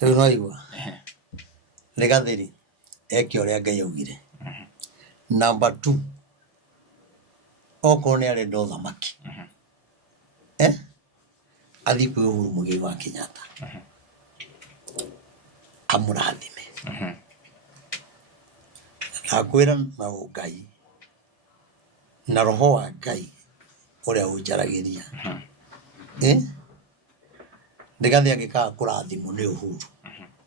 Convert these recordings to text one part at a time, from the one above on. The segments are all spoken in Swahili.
Riu no igua Rigathiri eke uria Ngai augire. Number 2, okorwo ni arenda uthamaki athii kwi Uhuru Muigai wa Kenyatta amurathime nakwira na Ngai na roho wa Ngai uria unjaragiria Rigathi agikaga kurathimwo ni Uhuru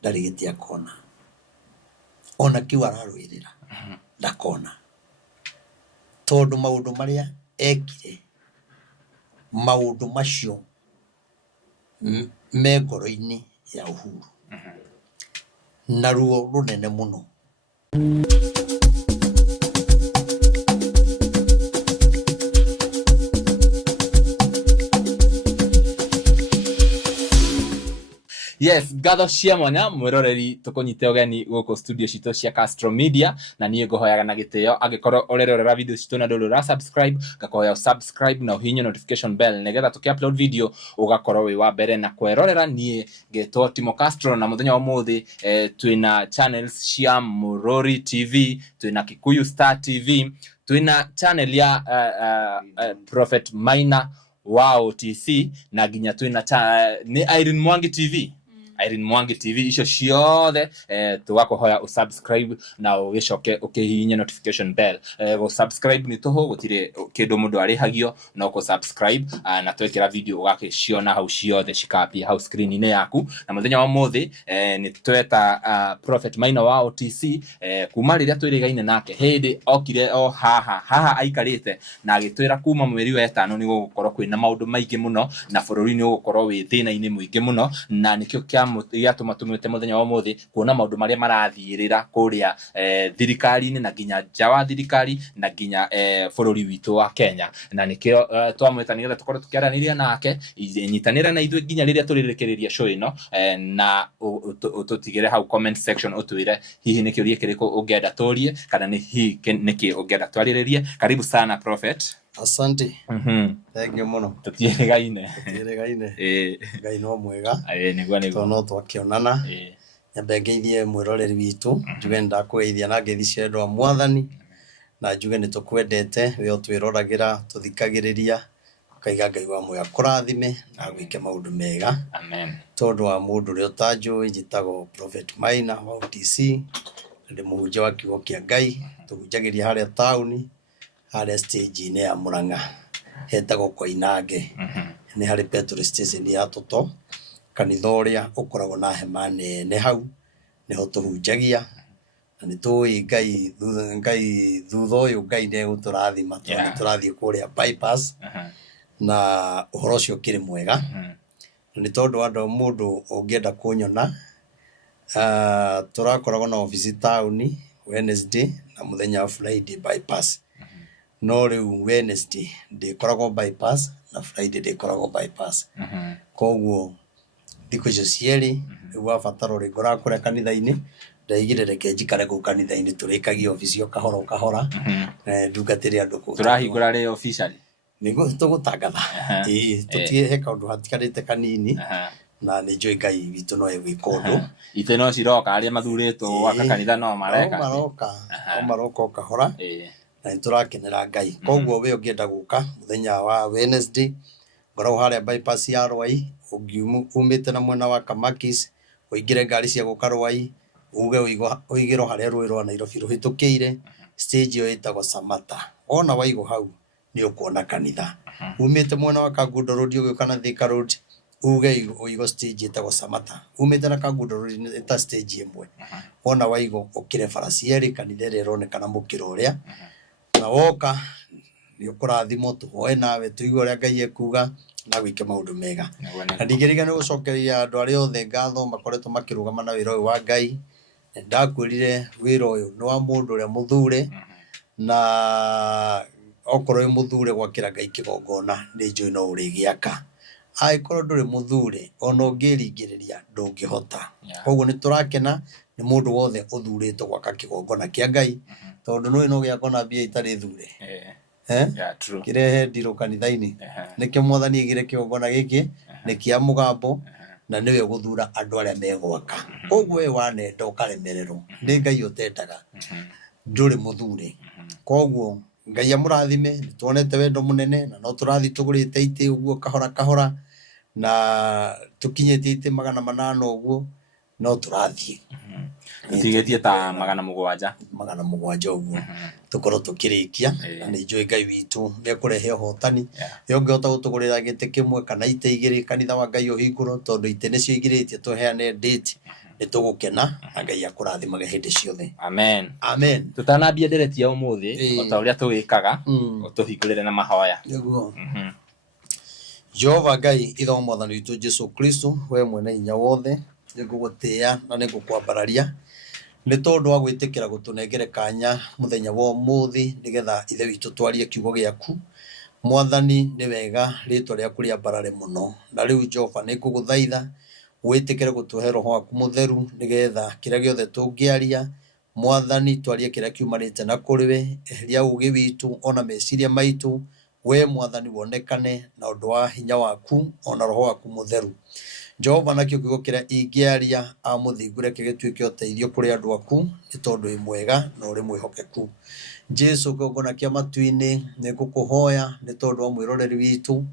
ndari giti akona ona kiu ararwirira ndakona tondu maundu maria ekire maundu macio me ngoro-ini ya Uhuru na ruo runene muno. Yes, gatho cia mwanya mwiroreri tukunyite ugeni guku studio citu cia Castro Media na nie nguhoyaga na gitio angikorwo urerorera video citu na ndurura subscribe ngakoya subscribe na uhinye notification bell nigetha tukiupload video ugakorwo wi wa mbere na kwerorera. Nie ngetwo Timo Castro na muthenya wa muthi twina channels cia Murori TV, twina Kikuyu Star TV, twina channel ya Prophet Maina wa OTC na ginya twina ni Irene Mwangi TV. Irene Mwangi TV icio ciothe tugakuhoya usubscribe na ugicoke ukihihinye notification bell. Go subscribe ni toho gutire kindu mundu arihagio no ku subscribe na twekira video ugakiciona hau ciothe cikapi hau screen ine yaku. Na muthenya wa muthi ni tweta Prophet Maina wa OTC kuma riria twirigaine nake hindi okire o haha aikarite na agitwira kuma mweri wa 5 ni gukorwo kwina maundu maingi muno na bururi ni gukorwo wi thina-ini mwingi muno na nikio yatuma tumite muthenya wa muthi kuona maundu maria marathirira kuria thirikari-ini na ginya nja wa thirikari na ginya bururi witu wa Kenya na nikio twamwita nigetha tukorwo tukiaraniria nake nyitanira na ithuĩ ginya riria turirikiriria show ino na ututigire hau comment section utwire hihi nikio rie kiriko ungienda turie kana ni hihi niki ungienda twariririe. Karibu sana Prophet. Asante. Thank you muno. Tutiegaine. Ngai no mwega. Niguo tono twakionana. Nyambe ngeithie mwiroreri witu njuge ndakweithia na ngeithia ndo mwathani na njuge ni tukwendete we utwirораgira tuthikagiriria ukaiga Ngai wa moya kurathime na gwike maundu mega. Amen. Tondu wa mundu ri utanjui njitagwo Prophet Maina wa OTC ndi muhunjia wa kiugo kia Ngai tuhunjagiria haria tauni haria stage ine ya Murang'a hetagwo Koinange ni hari petrol station ya Toto kanitha uria ukoragwo na hema nene hau niho tuhunjagia na nitui Ngai thutha uyu Ngai ni guturathima tondu turathie kuria bypass na uhoro ucio kiri mwega ni tondu andu mundu ungienda kunyona turakoragwo na office town Wednesday na muthenya wa Friday bypass. No riu Wednesday ndikoragwo bypass na Friday ndikoragwo bypass. Koguo thikũ icio cieri riu abataro ri ngora kure kanitha-ini ndaigire reke njikare ku kanitha-ini turikagie office yo kahora ndungatire andu ku turahingura ri officially nigo tugutangatha tutie kaundu hatikarite kanini na ni njui Ngai witu no egwika undu ite no ciroka aria mathuritwo waka kanitha no maroka kahora na niturakenera Ngai. Koguo we ungienda guka muthenya wa Wednesday ngorwo haria bypass ya Rwai umite na mwena wa Kamakis uingire ngari cia guka Rwai uge uigiro haria rũĩ rwa Nairobi ruhitukiire stage yo itagwo Samata. Ona waigo hau ni ukuona kanitha umite mwena wa Kagundo Road ugiuka na Thika Road uge uigo stage itagwo Samata. Umite na Kagundo Road ita stage imwe ona waigo ukire farasi eri kanitha ironekana mukiro uria na woka ni ukurathimo tuhoe nawe tuigo uria Ngai ekuga na gwike maundu mega na ndigiriga ni gucokeria andu aria othe ngatho makoretwo makirugama na wira uyu wa Ngai. Ndakwirire wira uyu ni wa mundu uria muthure na okorwo wi muthure gwakira Ngai kigongona ni njui no urigiaka aikorwo nduri muthure ona ungiringiriria ndungihota. Koguo ni turakena ni mundu wothe uthuritwo gwaka kigongona kia Ngai tondu no giakona bia itari thure true kirehe ndiro kanitha-ini nikio mwathani igire kigongona giki nikia mugambo na niwe guthura andu aria megwaka koguo we wanenda ukaremererwo ni Ngai utendaga nduri muthure koguo Ngai amurathime tuonete wendo munene na no turathi tugurite ite uguo kahora kahora na tukinyete ite 800 uguo no turathie tigetie ta 700 uguo tukorwo tukirikia na ni njui Ngai witu ni kurehe hotani yongehota gutugurira gite kimwe kana ite igiri kanitha wa Ngai uhinguro tondu ite nicio igiritie tuheane date ni tugukena na Ngai akurathimage hindi ciothe amen amen tutanambia ndereti ya umuthi ota uria tuwikaga utuhingurire na mahoya niguo Jehova Ngai itho mwathani witu Jesu Kristo we mwene hinya wothe nigugutia na nigukwambararia ni tondu wa gwitikira gutunengere kanya muthenya wa umuthi nigetha ithe witu twarie kiugo giaku mwathani ni wega ritwa riaku ria barare muno na riu Jehova nikuguthaitha witikire gutuhe roho waku mutheru nigetha kiria giothe tungiaria mwathani twarie kiria kiumarite na kuriwe eheria ugi witu ona meciria maitu we mwathani wonekane na undu wa hinya waku ona roho waku mutheru Jehova nakio kiugo kiria ingiaria amuthingure kigituike uteithio kuri andu aku ni tondu wi mwega na uri mwihokeku Jesu gogona kia matuini nigukuhoya ni tondu wa mwiroreri witu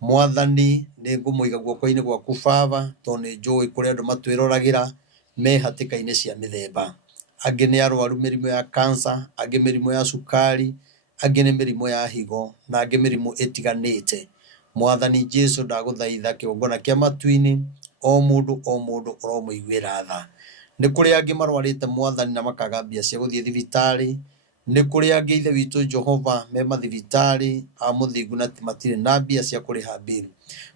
mwathani ni ngumuiga guoko-ini gwaku Baba tondu ni njui kuri andu matwiroragira me hatika-ini cia mithemba angi ni arwaru mirimu ya cancer angi mirimu ya sukari angi ni mirimu ya higo na angi mirimu itiganite mwathani Jesu ndaguthaitha kiongona kia matuini o mundu uromuiguira tha ni kuri angi marwarite mwathani na makaga mbia cia guthie thibitari ni kuri angi ithe witu Jehova me mathibitari amuthingu na matire na mbia cia kuriha bill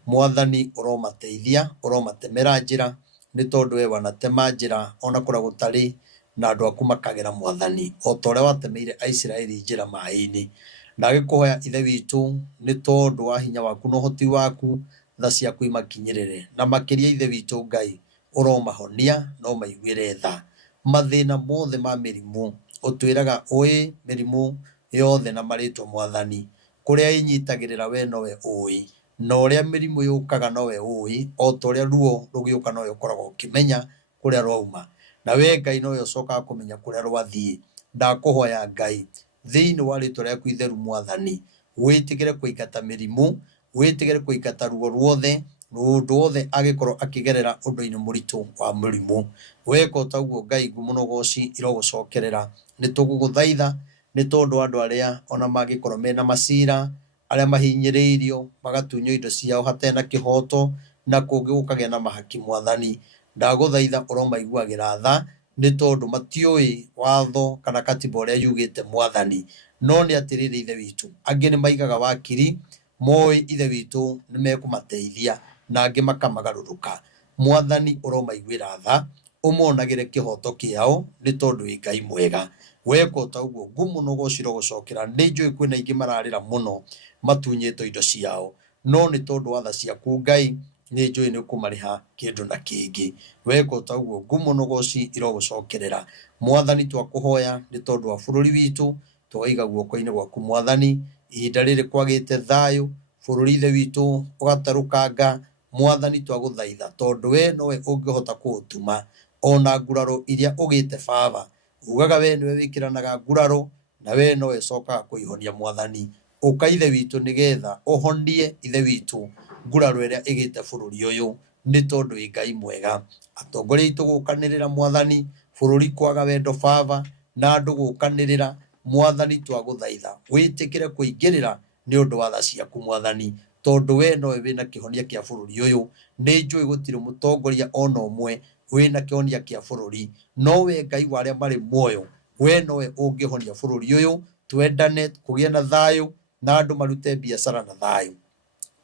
mwathani uromateithia uromatemera njira ni tondu we wanatema njira ona kura gutari na andu aku makagera mwathani o tore watemeire Aisiraeli njira mai-ini ndagikuhoya ithe witu ni tondu wa hinya waku no hoti waku tha ciaku imakinyirire na makiria ithe witu Ngai uromahonia no maiguire tha mathina mothe ma mirimu utwiraga ui mirimu yothe na maritwa mwathani kuria inyitagirira we nowe ui na uria mirimu yukaga nowe ui o toria ruo rugiuka nowe ukoragwo ukimenya kuria rwauma na we Ngai nowe ucokaga kumenya kuria rwathie ndakuhoya Ngai thiini wa ritwa riaku itheru mwathani witigire kuingata mirimu witigire kuingata ruo ruothe rundu wothe agikorwo akigerera undu-ini muritu wa mirimu weka taguo Ngai ngumunogoci irogucokerera ni tuguguthaitha ni tondu andu aria ona magikorwo mena macira aria mahinyiriirio magatunyo indo ciao hatena kihoto na kungi gukagia na mahaki mwathani ndaguthaitha uromaiguagira tha ni tondu matiui watho kana katiba uria yugite mwathani no ni atirire ithe witu angi ni maigaga wakiri moi ithe witu ni mekumateithia na angi makamagaruruka mwathani uromaiguira tha umonagire kihoto kiao ni tondu wi Ngai mwega weka taguo ngumunogoci gucokera ni njui kwina ingi mararira muno matunyito indo ciao no ni tondu wa tha ciaku Ngai ni njui ni kumariha kindu na kingi weka taguo ngumunogoci irogucokerera mwathani twakuhoya ni tondu wa bururi witu twaiga guoko-ini gwaku mwathani ihinda riri kwagite thayu bururi ithe witu ugatarukanga mwathani twaguthaitha tondu we nowe ungihota kuutuma ona nguraro iria ugite Baba ugaga we niwe wikiranaga nguraro na we nowe cokaga kuihonia mwathani uka ithe witu nigetha uhonie ithe witu nguraro iria igite bururi uyu ni tondu wi Ngai mwega atongoria itu gukanirira mwathani bururi kwaga wendo Baba na andu gukanirira mwathani twaguthaitha witikire kuingirira ni undu wa tha ciaku mwathani tondu we nowe wina kihonia kia bururi uyu ni njui gutire mutongoria ona umwe wina kihonia kia bururi no we Ngai wa aria mari muoyo we nowe ungihonia bururi uyu twendane kugie na thayu na andu marute biacara na thayu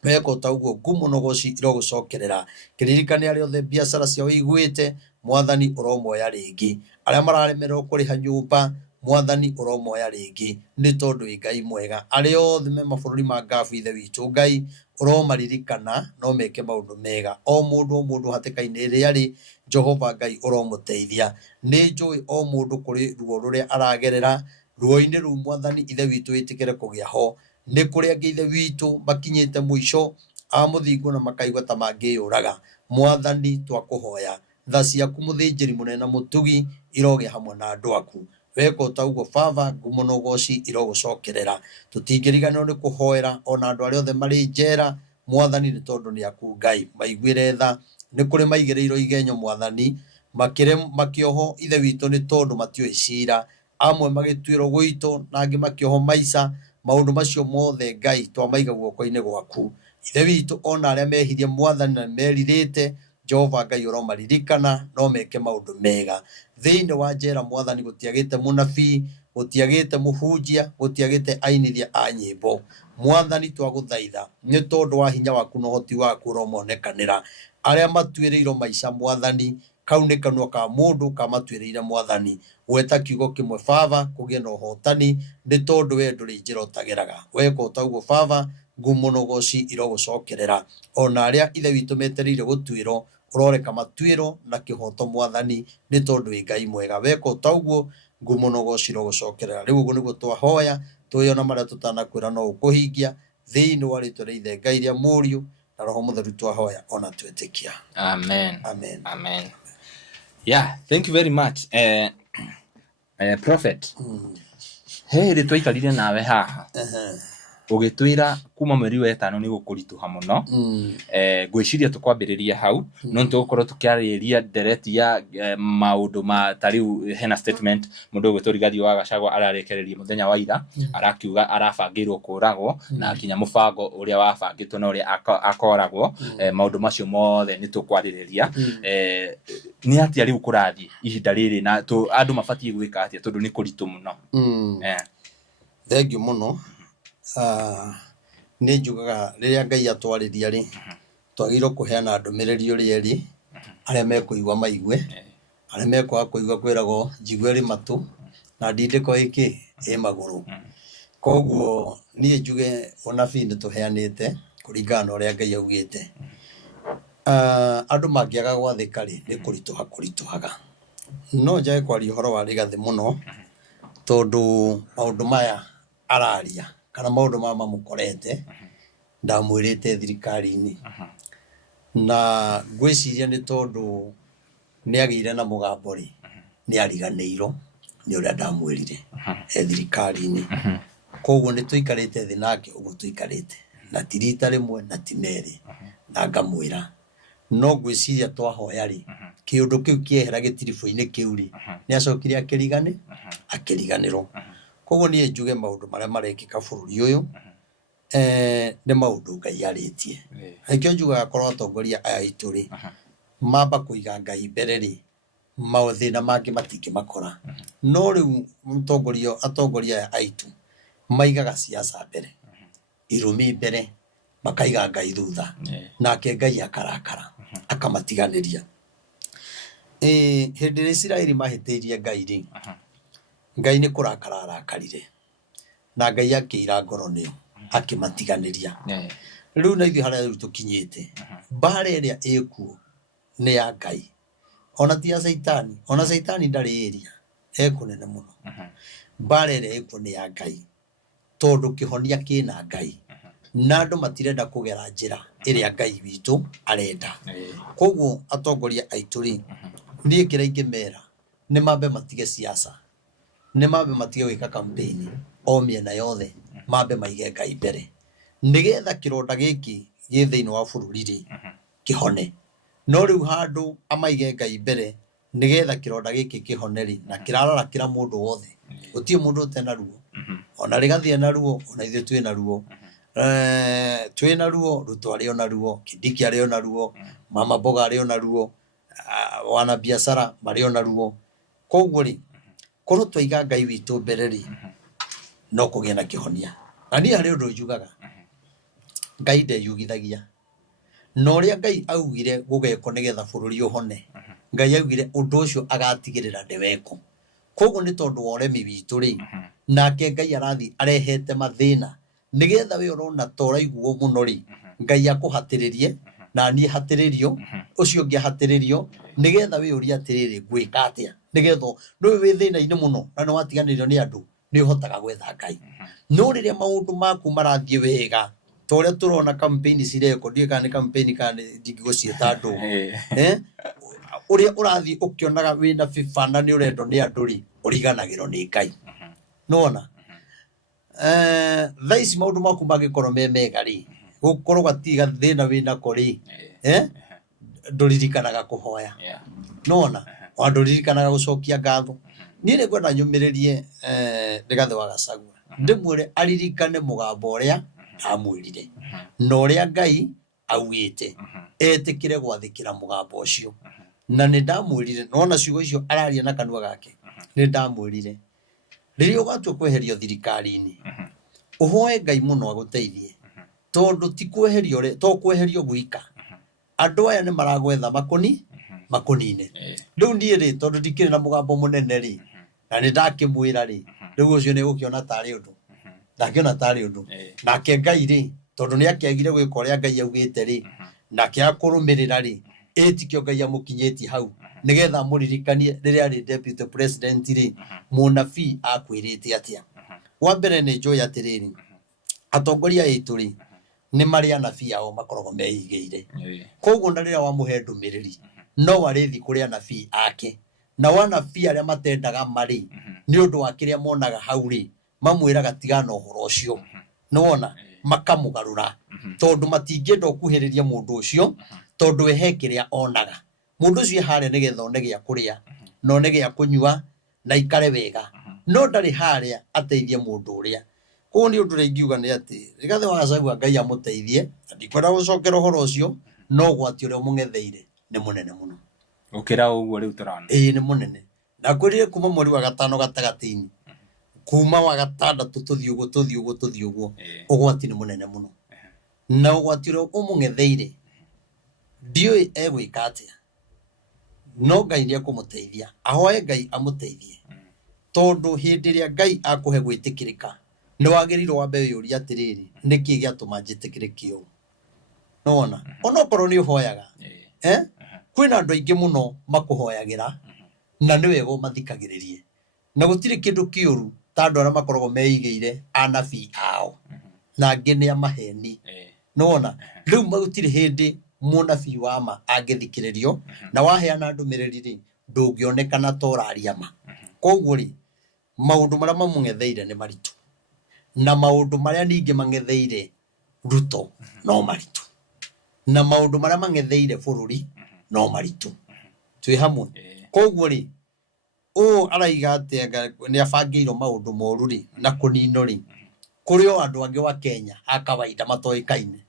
weka taguo ngumunogoci irogucokerera kiririkane aria othe biacara ciao igwite mwathani uromoya ringi aria mararemererwo kuriha nyumba mwathani uromoya ringi ni tondu wi Ngai mwega aria othe me mabururi ma ngabu ithe witu Ngai uromaririkana no meke maundu mega o mundu hatika-ini iria ari Jehova Ngai uromuteithia ni njui o mundu kuri ruo ruria aragerera ruo-ini ru mwathani ithe witu witikire kugia ho ni kuri angi ithe witu makinyite muico amuthingu na makaigua ta mangiyuraga Mwathani twakuhoya tha ciaku muthinjiri munene mutugi iroge hamwe na andu aku weka utaugo Baba ngumo na ugoci irogucokerera tutingiriganirwo ni kuhoera ona andu aria othe mari njera Mwathani ni tondu ni aku Ngai maiguire tha ni kuri maigireirwo igenyo Mwathani makioho ithe witu ni tondu matioi cira amwe magituirwo gwitu na angi makioho maica maundu macio mothe Ngai twamaiga guoko-ini gwaku ithe witu ona aria mehirie Mwathani na meririte Jehova Ngai uromaririkana no meke maundu mega thiini wa njera Mwathani gutiagite munabii gutiagite muhunjia gutiagite ainithia a nyimbo Mwathani twaguthaitha ni tondu wa hinya waku no hoti waku uromonekanira aria matuireirwo maica Mwathani kau ni kanua ka mundu kamatuireire Mwathani weta kiugo kimwe Baba kugie na uhotani ni tondu we nduri njira utageraga weka utaugo Baba ngumo na ugoci irogucokerera ona aria ithe witu metereire gutuirwo uroreka matuiro na kihoto Mwathani ni tondu wi Ngai mwega weka utaugo ngumo na ugoci irogucokerera riu uguo niguo twahoya tuyona maria tutanakwira no ukuhingia thiini wa ritwa ria ithe Ngai ria Muriu na Roho Mutheru twahoya ona twetikia amen amen amen. Yeah, thank you very much Prophet. Hey, twaikarire nawe haha ugitwira kuma mweri wa 5 ni gukurituha muno gwiciria tukwambiriria hau no ntugukorwo tukiariria direct ya maundu ma tariu hena statement mundu gwitwo Rigathi wa Gachagua ararekereria muthenya wa ira arakiuga arabangirwo kuragwo na kinya mubango uria wabangitwo na uria akoragwo maundu macio mothe ni tukwariria ni atia riu kurathie ihinda riri na andu mabatie gwika atia tondu ni kuritu muno. Thank you muno. Ni njugaga riria Ngai atwariria ri twagirwo kuheana ndumiriri uri aria mekuigwa maigue aria mekwaga kuigwa kwiragwo njigwe ri matu na ndindiko iki maguru koguo ni njuge onabii ni tuheanite kuringana na uria Ngai augite andu mangiaga gwathika ri ni kurituhaga no njae kwaria horo wa Rigathi muno tondu maundu maya araria kana maundu mama mukorete ndamwirite thirikari-ini na gwiciria ni tondu ni agire na mugambo ri ni ariganeiro ni uria ndamwirire thirikari-ini koguo ni tuikarite thi nake uguo tuikarite na tirita rimwe na timeri na ngamwira no gwiciria twahoya ri kiundu kiu kiehera gitirifu-ini kiu ri ni acokire akiriganirwo koguo ni njuge maundu maria marekika bururi uyu ni maundu Ngai aritie aikio njuga korwo atongoria aya itu ri mamba kuiga Ngai mbere ri mathina mangi matingi makora no riu atongoria aitu maigaga siasa mbere irumi mbere makaiga Ngai thutha nake Ngai akarakara akamatiganiria hindi ria Israeli mahitiirie Ngai ri Ngai ni kurakara arakarire na Ngai akiira ngoro niyo akimatiganiria riu na ithuĩ haria tukinyite mbara iria ikuo ni ya Ngai ona ti ya Saitani ona Saitani ndari area ekunene muno mbara iria ikuo ni ya Ngai tondu kihonia kina Ngai na andu matirenda kugera njira iria Ngai witu arenda koguo atongoria aitu ri ndie kira ingimera ni mambe matige siasa ni mambe matige gwika campaign o miena yothe mambe maige Ngai mbere nigetha kironda giki gi thiini wa bururi ri kihone no riu handu amaige Ngai mbere nigetha kironda giki kihone ri na kirarora kira mundu wothe gutie mundu utena ruo ona Rigathi ena ruo ona ithuĩ twina ruo twina ruo Ruto ari ona ruo Kindiki ari ona ruo Mama Mboga ari ona ruo wana biashara mari ona ruo koguo ri korwo twaiga Ngai witu mbere ri no kugia na kihonia na ni hari undu njugaga Ngai ndeyugithagia no ria Ngai augire gugeko nigetha bururi uhone Ngai augire undu ucio agatigirira ndeweko koguo ni tondu wa uremi witu ri nake Ngai arathi arehete mathina nigetha we urona toraiguo muno ri Ngai akuhatiririe na ni hatiririo ucio ngi hatiririo nigetha we uri atiriri gwika atia nigetha no we thina-ini muno na no watiganirio ni andu ni uhotaga gwetha Ngai no riria maundu maku marathie wega Toria turona campaign cireko ndie kana campaign kana ndingigucieta andu uria urathi ukionaga wina bibana ni urendo ni andu ri uriganagiro ni Ngai nona thaisi maundu maku magikorwo me mega ri gukorwo gatiga thina wina ko ri nduririkanaga kuhoya nona wa nduririkanaga gucokia ngatho ni ni kwenda nyumiririe Rigathi wa Gachagua ndimwire aririkane mugambo uria amwirire no uria Ngai augite etikire gwathikira mugambo ucio na ni ndamwirire nona ciugo icio araria na kanua gake ni ndamwirire riria ugatua kweherio thirikari-ini uhoe Ngai muno aguteithie tondu ti kweherio to kweherio gwika andu aya ni maragwetha makunine riu ndie ri tondu ndikire na mugambo munene ri na ni ndakimwira ri riu ucio ni gukiona tari undu ndakiona tari undu nake Ngai ri tondu ni akiagire gwika uria Ngai augite ri nake akurumirira ri etikio Ngai amukinyetie hau nigetha muririkanie riria ari deputy president ri munabii akwirite atia wa mbere ni njoi atiriri atongoria aitu ri ni mari anabii ao makorogo meigeire koguo na riria wamuhe ndumiriri no warithi kuri anabii ake na wanabii aria matendaga mari ni undu wa kiria monaga hau ri mamwiraga tigana uhoro ucio nona makamugarura tondu matingienda kuhiriria mundu ucio tondu ehe kiria onaga mundu ucio haria nigetha one gia kuria no one gia kunyua na ikare wega no ndari haria ateithie mundu uria ko ni undu ringiuga ni ati Rigathi wa Gachagua Ngai amuteithie ndikwenda gucokera uhoro ucio no gwati uria mungetheire ni munene muno ukira uguo riu turana ni munene na kwirire kuma mweri wa gatano gatagati-ini kuma wa gatandatu tuthii uguo ugwati ni munene muno na ugwati uria umungetheire ndioi egwika atia no Ngai ni akumuteithia ahoe Ngai amuteithie tondu hindi ria Ngai akuhe gwitikirika ni wagirirwo wambe yuria atiriri niki giatuma njitikirikio nona onokorwo ni uhoyaga kwina andu aingi muno makuhoyagira na ni wego mathikagiririe na gutiri kindu kiuru ta andu aria makorogo meigeire anabii ao na angi ni amaheni nona riu magutiri hindi munabii wa ma angithikiririo na waheana ndumiriri ri ndungionekana toraria ma koguo ri maundu maria mamungetheire ni maritu na maundu maria ningi mangetheire Ruto no maritu na maundu maria mangetheire bururi no maritu twi hamwe koguo ri araiga atia ni abangirwo maundu moru ri na kunino ri kurio andu angi wa Kenya akawaida matoikaine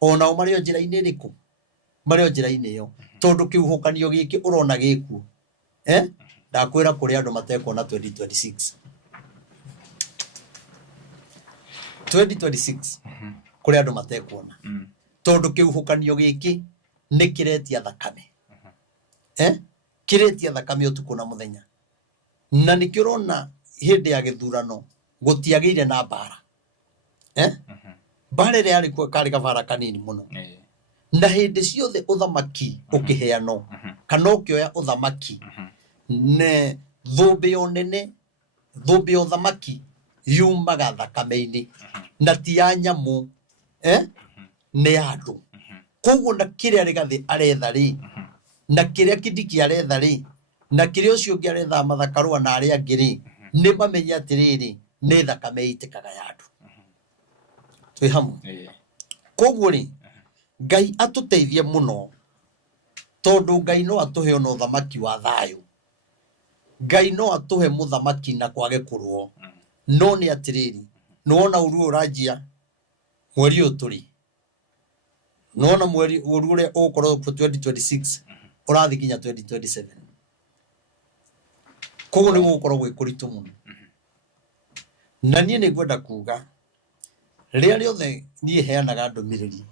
ona mario njira-ini riku mario njira-ini yo tondu kiuhukanio giki urona giku ndakwira kuri andu matekona 2026 kuri andu matekona tondu kiuhukanio giki ni kiretia thakame kiretia thakame utuku na muthenya na nikirona hindi ya githurano gutiageire na bara bara ria ari kari kabara kanini muno na hindi ciothe uthamaki ukiheano kana ukioya uthamaki ne thumbi onene thumbi uthamaki yumaga thakame-ini na ti ya nyamu ni andu koguo na kiria Rigathi aretha ri na kiria Kindiki aretha ri na kiria ucio ungi aretha mathakarua na aria angi ri ni mamenye atiriri ni thakame itikaga ya andu twi hamwe koguo ri Ngai atuteithie muno tondu Ngai no atuhe ono thamaki wa thayu Ngai no atuhe muthamaki na kwage kurwo no ni atiriri nuona uru urajia mweri uturi nuona mweri uru ure ukorwo 2026 urathi kinya 2027 koguo ni gukorwo gwi kuritu muno na nie ni ngwenda kuga riria riothe nie heanaga ndumiriri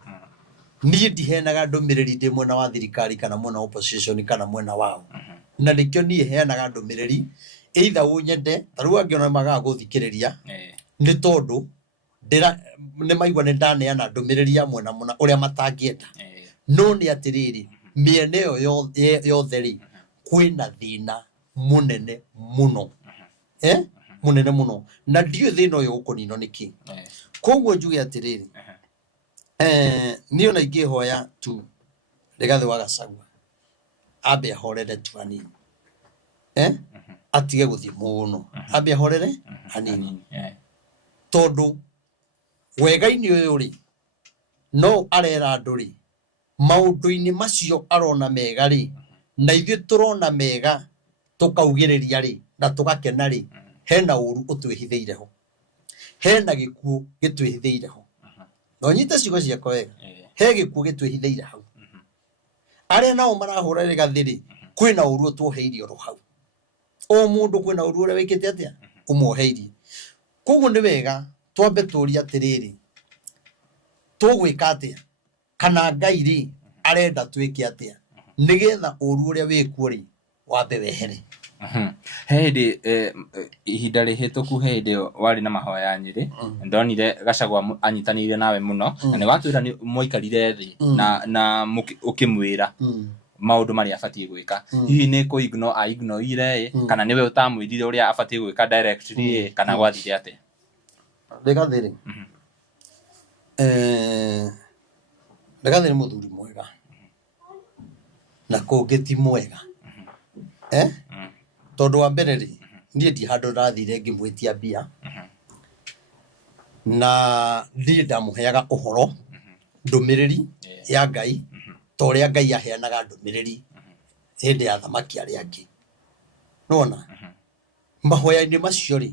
nie ndiheanaga ndumiriri ndi mwena wa thirikari kana mwena opposition kana mwena wao na nikio nie heanaga ndumiriri either unyende taru angiona magaga guthikiriria ni tondu ni maigwa ni ndaneana ndumiriri ya mwena muna uria matangienda no ni atiriri miene yo yothe ri kwina thina munene muno munene muno na ndio thina uyu ukunino niki koguo njuge atiriri niyo na ingĩhoya tu Rigathĩ wa Gachagua ambe ahorere tu anini atige gũthiĩ mũno ambe ahorere anini tondũ wega-inĩ ũyũ rĩ no arera andũ rĩ maũndũ-inĩ macio arona mega rĩ na ithuĩ tũrona mega tũkaugĩrĩria rĩ na tũgakena rĩ hena ũru ũtwĩhithĩire ho hena gĩkuũ gĩtwĩhithĩire ho no nyite ciugo ciakwa wega he gĩkuũ gĩtwĩhithĩire hau arĩa nao marahũra Rigathĩ rĩ kwĩna ũru ũtuoheirie oro hau o mũndũ kwĩna ũru ũrĩa wĩkĩte atĩa ũmuoheirie koguo nĩ wega twambe tũũrie atĩrĩrĩ tũgwĩka atĩa kana Ngai rĩ arenda twĩke atĩa nĩgetha ũru ũrĩa wĩkuo rĩ wambe wehere. Hĩndĩ ihinda rĩhĩtũku hĩndĩ warĩ na mahoya Nyĩrĩ ndonire Gachagua anyitanĩire nawe mũno na nĩ watwĩra nĩ mwoikarire thĩ na ũkĩmwĩra maũndũ marĩa abatiĩ gwĩka hihi nĩ kũ ignore kana nĩwe ũtamwĩrire ũrĩa abatiĩ gwĩka directly kana gwathire atĩa? Rigathĩ rĩ Rigathĩ nĩ mũthuri mwega na kũngĩ ti mwega tondũ wa mbere rĩ niĩ ndi handũ ndathire ngĩmwĩtia mbia na ndiĩ ndamũheaga ũhoro ndũmĩrĩri ya Ngai ta ũrĩa Ngai aheanaga ndũmĩrĩri hĩndĩ ya thamaki arĩa angĩ nĩwona mahoya-inĩ macio rĩ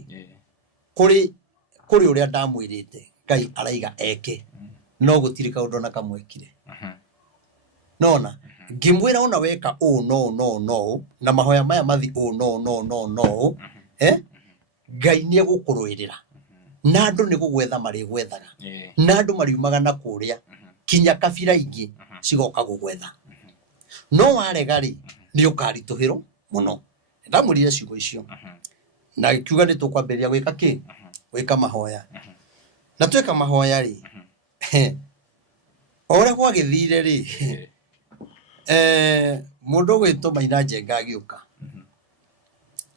kũrĩ ũrĩa ndamwĩrĩte Ngai araiga eke no gũtirĩ kaũndũ na kamwekire nĩwona ngĩmwĩra ona weka no na mahoya maya mathi no Ngai nĩ egũkũrũĩrĩra na andũ nĩ gũgwetha marĩ gwethaga na andũ mariumaga na kũrĩa kinya kabira ingĩ cigoka gũgwetha no warega rĩ nĩ ũkaritũhĩrwo mũno ndamwĩrire ciugo icio na kiuga nĩ tũkwambĩrĩria gwĩka kĩ gwĩka mahoya na tweka mahoya rĩ o ũrĩa gwagĩthire rĩ mũndũ gwĩtwo Maina Njenga agĩũka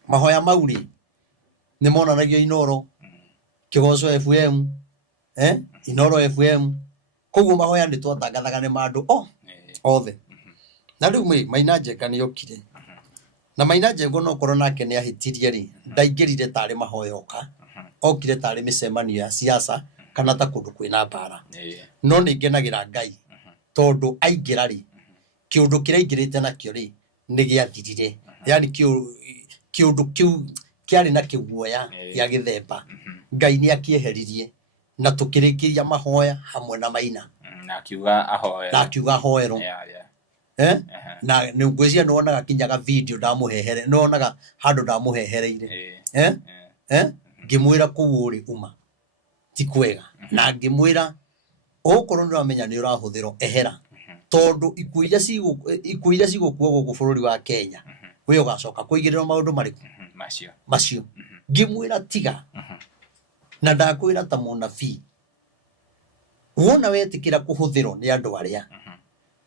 mahoya mau rĩ nĩ monanagio Inooro Kĩgoco FM Inooro FM koguo mahoya nĩ twatangathaga nĩ mandũ othe na rĩu Maina Njenga nĩ okire na Maina Njenga no korwo nake nĩ ahĩtirie rĩ ndaingĩrire tarĩ mahoya okire tarĩ mĩcemanio ya siasa kana ta kũndũ kwĩna mbara no nĩ ngenagĩra Ngai tondũ aingĩra rĩ kĩũndũ kĩrĩa aingĩrĩte nakĩo rĩ nĩ gĩathirire yani kĩũndũ kĩu kĩarĩ na kĩguoya gĩa gĩthemba Ngai nĩ akĩeheririe na tũkĩrĩkĩria mahoya hamwe na Maina na akiuga ahoerwo na nĩ ngwĩciria nĩ wonaga kinyaga video ndamũhehere nĩ wonaga handũ ndamũhehereire ngĩmwĩra kũu ũrĩ uma ti kwega na ngĩmwĩra ũkorwo nĩ ũramenya nĩ ũrahũthĩrwo ehera tondũ ikuũ iria cigũkuo gũkũ bũrũri wa Kenya we ũgacoka kũigĩrĩrwo maũndũ marĩkũ macio ngĩmwĩra tiga na ndakwĩra ta mũnabii wona wetĩkĩra kũhũthĩrwo nĩ andũ arĩa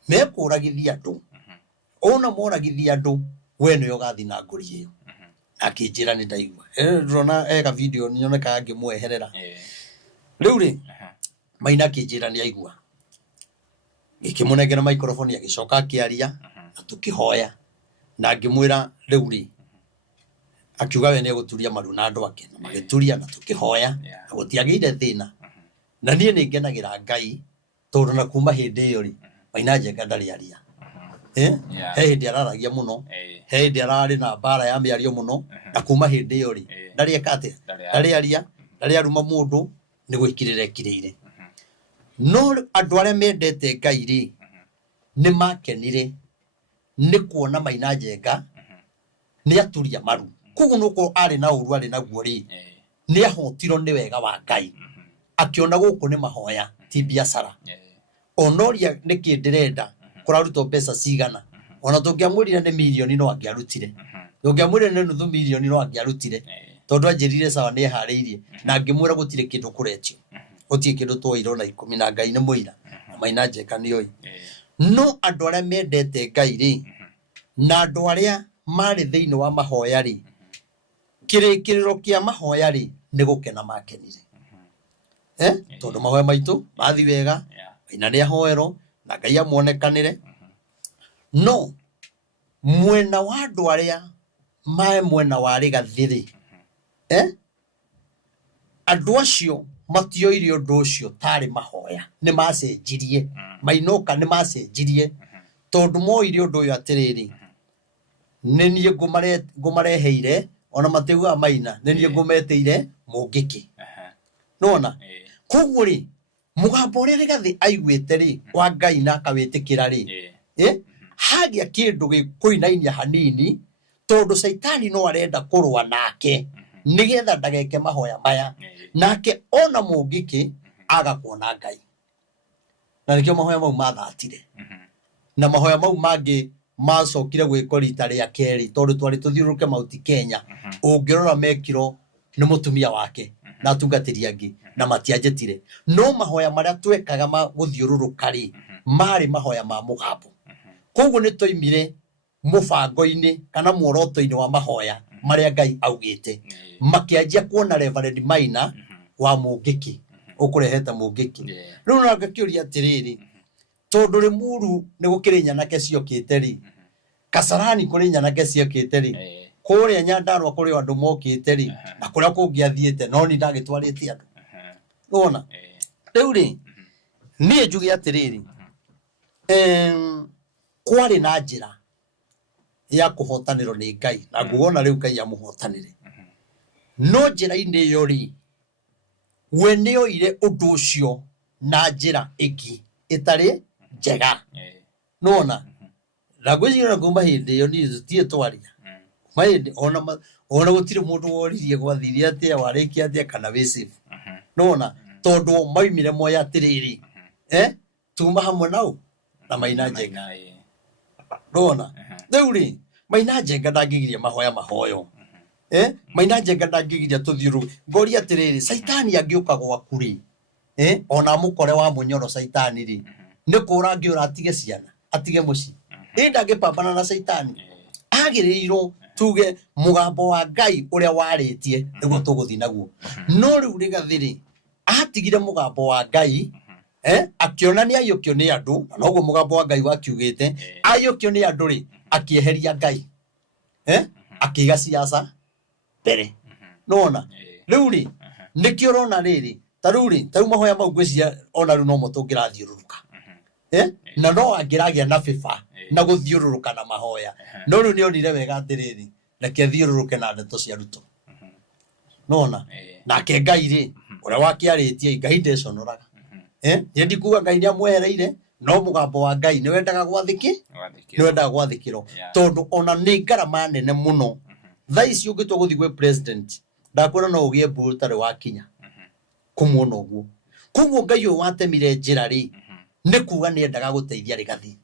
mekũragithia andũ ona moragithia andũ we nĩwe ũgathiĩ na ngũri ĩyo akĩnjĩra nĩ ndaigua ndĩrona ega video nĩ nyonekaga ngĩmweherera rĩu rĩ Maina akĩnjĩra nĩ aigua ngĩkĩmũnengera microphone agĩcoka akĩaria na tũkĩhoya na ngĩmwĩra rĩu rĩ akiuga we nĩ egũturia maru na andũ ake na magĩturia na tũkĩhoya na gũtiagĩire thĩna na niĩ nĩ ngenagĩra Ngai tondũ na kuma hĩndĩ ĩyo rĩ Maina Njenga ndarĩ aria he hĩndĩ araragia mũno he hĩndĩ ararĩ na mbara ya mĩario mũno na kuma hĩndĩ ĩyo rĩ ndarĩ eka atĩa ndarĩ aria ndarĩ aruma mũndũ nĩ gwĩkirĩra ekirĩire no andũ arĩa mendete Ngai rĩ nĩ makenire nĩ kuona Maina Njenga nĩ aturia maru koguo no ko arĩ na ũru arĩ naguo rĩ nĩ ahotirwo nĩ wega wa Ngai akiona gũkũ nĩ mahoya ti biacara onoria nĩ kĩndĩrenda kũrarutwo mbeca cigana ona tũngĩamwĩrire nĩ milioni no angĩarutire tũngĩamwĩrire nĩ nuthu milioni no angĩarutire tondũ anjĩrire sawa nĩ eharĩirie na ngĩmwĩra gũtirĩ kĩndũ kũretio gũtirĩ kĩndũ twoirwo na 10 na Ngai nĩ mũira Maina Njenga nĩ oĩ no andũ arĩa mendete Ngai rĩ na andũ arĩa marĩ thĩinĩ wa mahoya rĩ kĩrĩkĩrĩro kĩa mahoya rĩ nĩ gũkena makenire tondũ mahoya maitũ mathi wega Maina nĩ ahoerwo na Ngai amuonekanĩre. No mwena wa andũ arĩa maĩ mwena wa Rigathĩ andũ acio matioire ũndũ ũcio tarĩ mahoya, nĩ macenjirie. Mainoka nĩ macenjirie tondũ moire ũndũ ũyũ atĩrĩrĩ, nĩ niĩ ngũmareheire, ona matiugaga Maina, nĩ niĩ ngũmeteire Mũngĩki. Nona koguo rĩ, mũgambo ũrĩa Rigathĩ aiguĩte rĩ wa Ngai na akawĩtĩkĩra rĩ, hagĩa kĩndũ gĩkũinainia hanini, tondũ Saitani no arenda kũrũa nake nĩgetha ndageke mahoya maya, nake ona Mũngĩki agakuona Ngai. Na nĩkĩo mahoya mau mathatire, na mahoya mau mangĩ macokire gwĩkwo rita rĩa kerĩ, tondũ twarĩ tũthiũrũrũke Mount Kenya. Ũngĩrora mekirwo nĩ mũtumia wake na atungatĩri angĩ na matianjĩtire. No mahoya marĩa twekaga ma gũthiũrũrũka rĩ marĩ mahoya ma mũgambo. Koguo nĩ twoimire mũbango-inĩ kana muoroto-inĩ wa mahoya marĩa Ngai augĩte, makĩanjia kuona Reverend Maina wa Mũngĩki, ũkũrehete Mũngĩki. Rĩu no ngakĩũria atĩrĩrĩ, tondũ Limuru nĩ gũkĩrĩ nyanake ciokĩte rĩ, Kasarani kũrĩ nyanake ciokĩte rĩ, kũrĩa Nyandarua kũrĩ andũ mokĩte rĩ, na kũrĩa kũngĩ athiĩte no ni ndagĩtwarĩte andũ. Nona rĩu rĩ, niĩ njuge atĩrĩrĩ, kwarĩ na njĩra ya kũhotanĩrwo nĩ Ngai, na nguona rĩu Ngai amũhotanĩre. No njĩra-inĩ ĩyo rĩ, we nĩoire ũndũ ũcio na njĩra ĩngĩ ĩtarĩ njega. Nona na ngwĩciria kuma hĩndĩ ĩyo niĩ tũtirĩ twaria. Ona gũtirĩ mũndũ woririe gwathire atĩa, warĩkia atĩa kana wĩ safe. Nona tondũ maumire moya atĩrĩrĩ, tuma hamwe nao na Maina Njenga. Nona rĩu rĩ, Maina Njenga ndangĩgiria mahoya mahoyo. Maina Njenga ndangĩgiria tũthiũrũrũke. Ngoria atĩrĩrĩ, Saitani angĩũka gwaku rĩ, ona mũkore wa mũnyoro Saitani rĩ, nĩ kũra angĩũra atige ciana, atige mũciĩ. Ndangĩpambana na Saitani. Agĩrĩirwo tuge mũgambo wa Ngai ũrĩa warĩtie nĩguo tũgũthiĩ naguo. No rĩu Rigathĩ rĩ, atigire mũgambo wa Ngai, akĩona nĩ aiyũkio nĩ andũ, na noguo mũgambo wa Ngai wakiugĩte, aiyũkio nĩ andũ rĩ, akĩeheria Ngai, akĩiga ciaca mbere. Nona rĩu rĩ, nĩkĩo ũrona rĩrĩ, ta rĩu rĩ, ta rĩu mahoya mau ngwĩciria ona rĩu no mo tũngĩrathiũrũrũka. Na no angĩragĩa na bĩba na gũthiũrũrũka na mahoya. No rĩu nĩonire wega atĩrĩrĩ, reke thiũrũrũke na ndeto cia Ruto. Nona nake Ngai rĩ, ũrĩa wakĩarĩtie Ngai ndeconoraga. Niĩ ndikuga Ngai nĩamwehereire, no mũgambo wa Ngai nĩwendaga gwathĩkĩrwo, tondũ ona nĩ ngarama nene mũno. Thaa ici ũngĩtua gũthiĩ gwĩ president, ndakwĩra no ũgĩe mbũrũ ũtarĩ wakinya kũmuona ũguo. Koguo Ngai ũyũ watemire njĩra rĩ, nĩ kuga nĩ endaga gũteithia Rigathĩ.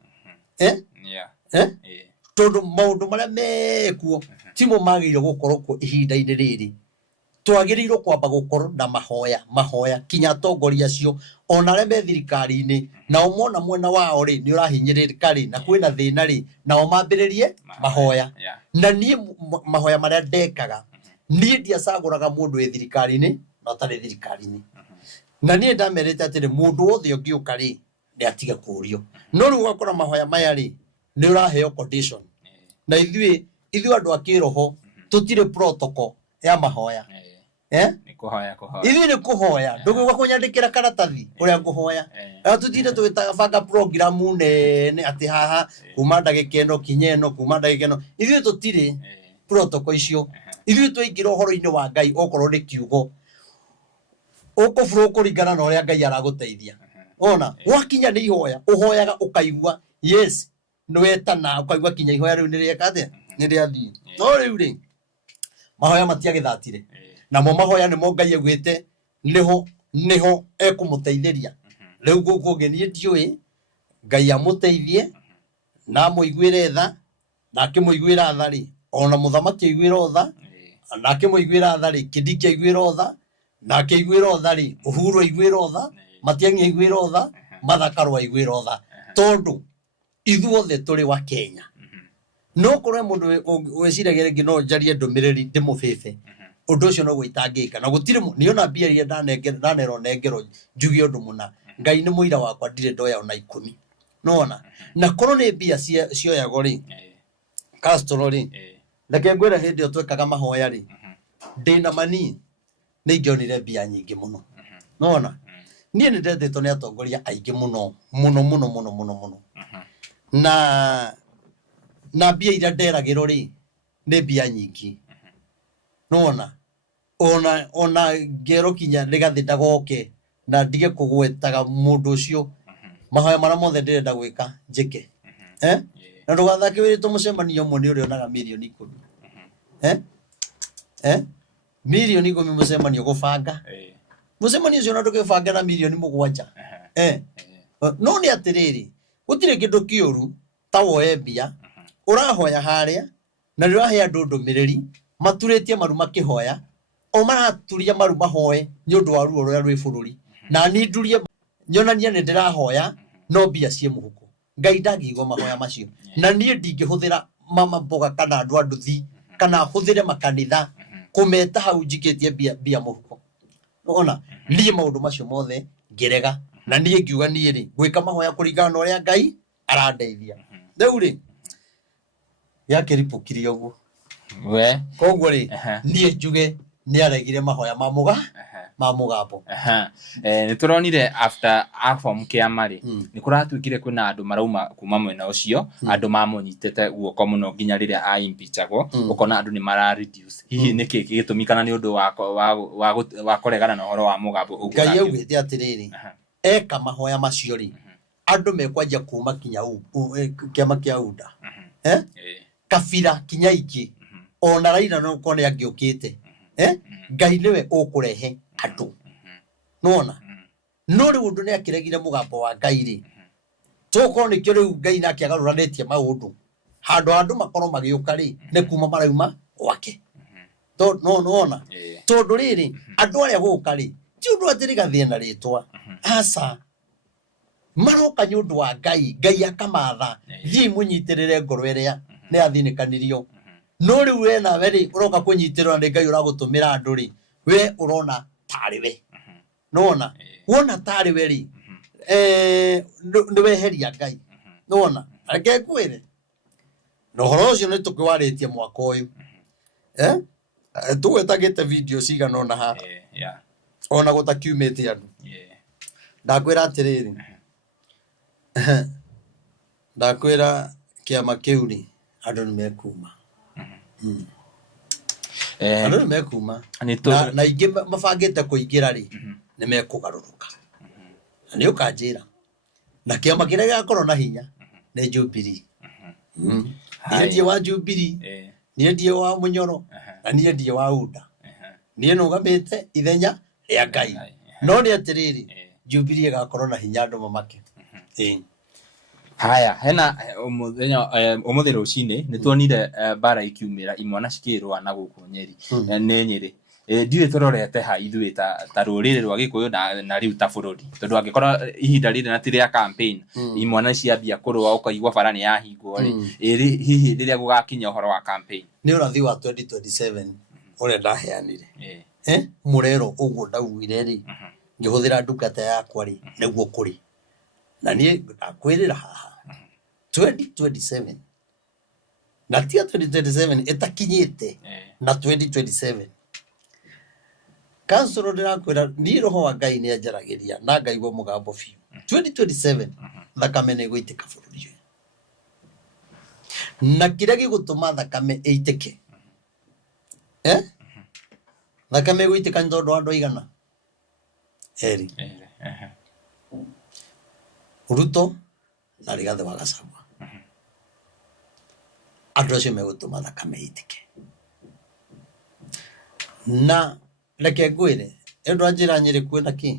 Tondũ maũndũ marĩa mekuo timo magĩrĩirwo gũkorwo kuo ihinda-inĩ rĩrĩ. Twagĩrĩirwo kwamba gũkorwo na mahoya kinya atongoria acio ona arĩa me thirikari-inĩ, nao mona mwena wao rĩ nĩ ũrahinyĩrĩrĩka rĩ na kwĩna thĩna rĩ, nao mambĩrĩrie mahoya. Na niĩ mahoya marĩa ndekaga, niĩ ndiacagũraga mũndũ wĩ thirikari-inĩ na ũtarĩ thirikari-inĩ. Na niĩ ndamerĩte atĩrĩ, mũndũ wothe ũngĩũka rĩ nĩ atige kũũrio. No rĩu ũgakora mahoya maya rĩ, nĩ ũraheo condition. Na ithuĩ andũ a kĩroho tũtirĩ protocol ya mahoya. Ithuĩ nĩ kũhoya, ndũgĩuka kũnyandĩkĩra karatathi ũrĩa ngũhoya. Tũtinde tũgĩbanga programu nene atĩ haha kuma ndagĩka ĩno kinya ĩno, kuma ndagĩka ĩno. Ithuĩ tũtirĩ protocol icio. Ithuĩ twaingĩra ũhoro-inĩ wa Ngai okorwo nĩ kiugo, ũkũbũrwo kũringana na ũrĩa Ngai aragũteithia. Ona wakinya nĩ ihoya, ũhoyaga ũkaigua yes nĩwetana, ũkaigua kinya ihoya rĩu nĩrĩeka atĩa, nĩrĩathiĩ. No rĩu rĩ, mahoya matiagĩthatire. Namo mahoya nĩmo Ngai augĩte nĩho ekũmũteithĩria. Rĩu gũkũ ũngĩ niĩ ndiũĩ, Ngai amũteithie na amũiguĩre tha, na akĩmũiguĩra tha rĩ, ona mũthamaki aiguĩrwo tha, na akĩmũiguĩra tha rĩ, Kindiki aiguĩrwo tha, na akĩiguĩrwo tha rĩ, Uhuru aiguĩrwo tha, Matiang'i aiguĩrwo tha, Martha Karua aiguĩrwo tha. Tondũ ithuothe tũrĩ wa Kenya. No kũrĩ mũndũ wĩciragia rĩngĩ no njarie ndũmĩrĩri ndĩmũbĩbe, ũndũ ũcio no gwĩtangĩka. Na gũtirĩ nĩona mbia iria ndanerwo nengerwo njuge ũndũ mũna. Ngai nĩ mũira wakwa ndirĩ ndoya ona 10 nona na korwo nĩ mbia cioyagwo rĩ Castro rĩ reke ngwĩre hĩndĩ ĩyo twekaga mahoya rĩ ndĩna mani nĩ ingĩonire mbia nyingĩ mũno nona niĩ nĩ ndendetwo nĩ atongoria aingĩ mũno na mbia iria nderagĩrwo rĩ nĩ mbia nyingĩ nona ona ngero kinya rĩgathĩ ndagoke na ndige kũgwetaga mũndũ ũcio mahoya marĩa mothe ndĩrenda gwĩka njĩke na ndũgathake wĩrĩtwo mũcemanio ũmwe nĩ ũrĩonaga milioni 10 milioni 10 mũcemanio gũbanga mũcemanio ũcio na ndũgĩbanga na milioni 7 no nĩ atĩrĩrĩ gũtirĩ kĩndũ kĩũru ta woe mbia ũrahoya harĩa na ndĩrahe andũ ndũmĩrĩri maturĩtie maru makĩhoya o maraturia maru mahoe nĩ ũndũ wa ruo rũrĩa rwĩ bũrũri na ni ndurie nyonania nĩ ndĩrahoya no mbia ciĩ mũhuko Ngai ndangĩigua mahoya macio na niĩ ndingĩhũthĩra mama mboga kana andũ a nduthi kana hũthĩre makanitha kũmeta hau njikĩtie mbia mũhuko ona niĩ maũndũ macio mothe ngĩrega na niĩ ngiuga niĩ rĩ gwĩka mahoya kũringana na ũrĩa Ngai arandeithia rĩu rĩ yakĩripũkirie ũguo koguo rĩ niĩ njuge nĩ aregire mahoya ma mũgambo nĩ tũronire after AFCON kĩama rĩ nĩ kũratuĩkire kwĩna andũ marauma kuma mwena ũcio andũ mamũnyitĩte guoko mũno nginya rĩrĩa aimpeachagwo ũkona andũ nĩ mara reduce hihi nĩkĩ gĩtũmi kana nĩ ũndũ wa kũregana na ũhoro wa mũgambo ũguo Ngai augĩte atĩrĩrĩ eka mahoya macio rĩ andũ mekwanjia kuma kinya kĩama kĩa UDA kabira kinya ingĩ ona Raila no kone angĩũkĩte Ngai nĩwe ũkũrehe andũ nona no rĩu ũndũ nĩ akĩregire mũgambo wa Ngai rĩ tũkorwo nĩkĩo rĩu Ngai nake agarũranĩtie maũndũ handũ andũ makorwo magĩũka rĩ nĩ kuma marauma gwake nona tondũ rĩrĩ andũ arĩa gũka rĩ ti ũndũ atĩ rĩgathie na rĩtwa aca maroka nĩ ũndũ wa Ngai akamatha thiĩ mũnyitĩrĩre ngoro ĩrĩa nĩ athĩnĩkanirio no rĩu we nawe rĩ ũroka kũnyitĩrĩra nĩ Ngai ũragũtũmĩra andũ rĩ we ũrona tarĩ we nona wona tarĩ we rĩ nĩ weheria Ngai nona reke ngwĩre na ũhoro ũcio nĩ tũkĩwarĩtie mwaka ũyũ tũgwetagĩte video cigana ona haha ona gũtakiumĩte andũ ndakwĩra atĩrĩrĩ ndakwĩra kĩama kĩu rĩ andũ nĩ mekuma andũ nĩ mekuma na ingĩ mabangĩte kũingĩra rĩ nĩ mekũgarũrũka na nĩ ũkanjĩra na kĩama kĩrĩa gĩgakorwo na hinya nĩ Jubilee niĩ ndiĩ wa Jubilee niĩ ndiĩ wa Munyoro na niĩ ndiĩ wa UDA niĩ nũgamĩte ithenya rĩa Ngai no nĩ atĩrĩrĩ Jubilee ĩgakorwo na hinya andũ mamake haya hena ũmũthĩ rũcinĩ nĩ tuonire mbara ikiumĩra imwana cikĩrũa na gũkũ Nyeri nĩ Nyeri ndiũĩ tũrorete ha ithuĩ ta rũrĩrĩ rwa Gĩkũyũ na rĩu ta bũrũri tondũ angĩkorwo ihinda rĩrĩ na ti rĩa campaign imwana ciambia kũrũa ũkaigua bara nĩ yahingwo rĩ hihi rĩrĩa gũgakinya ũhoro wa campaign nĩ ũrathi wa 2027 ũrĩa ndaheanire mũrero ũguo ndaugire rĩ ngĩhũthĩra ndungata yakwa rĩ nĩguo kũrĩ na niĩ ndakwĩrĩra haha 2027 na tia 2027 ĩtakinyĩte na 2027 Council ndĩrakwĩra niĩ roho wa Ngai nĩ anjaragĩria na ngaigua mũgambo biũ 2027 thakame nĩ ĩgũitĩka bũrũri ũyũ na kĩrĩa gĩgũtũma thakame ĩitĩke thakame ĩgũitĩka nĩ tondũ andũ aigana erĩ Ruto na Rigathĩ wa Gachagua andũ acio megũtũma thakame ĩitĩke na reke ngwĩre andũ a njĩra Nyĩrĩ kwĩna kĩ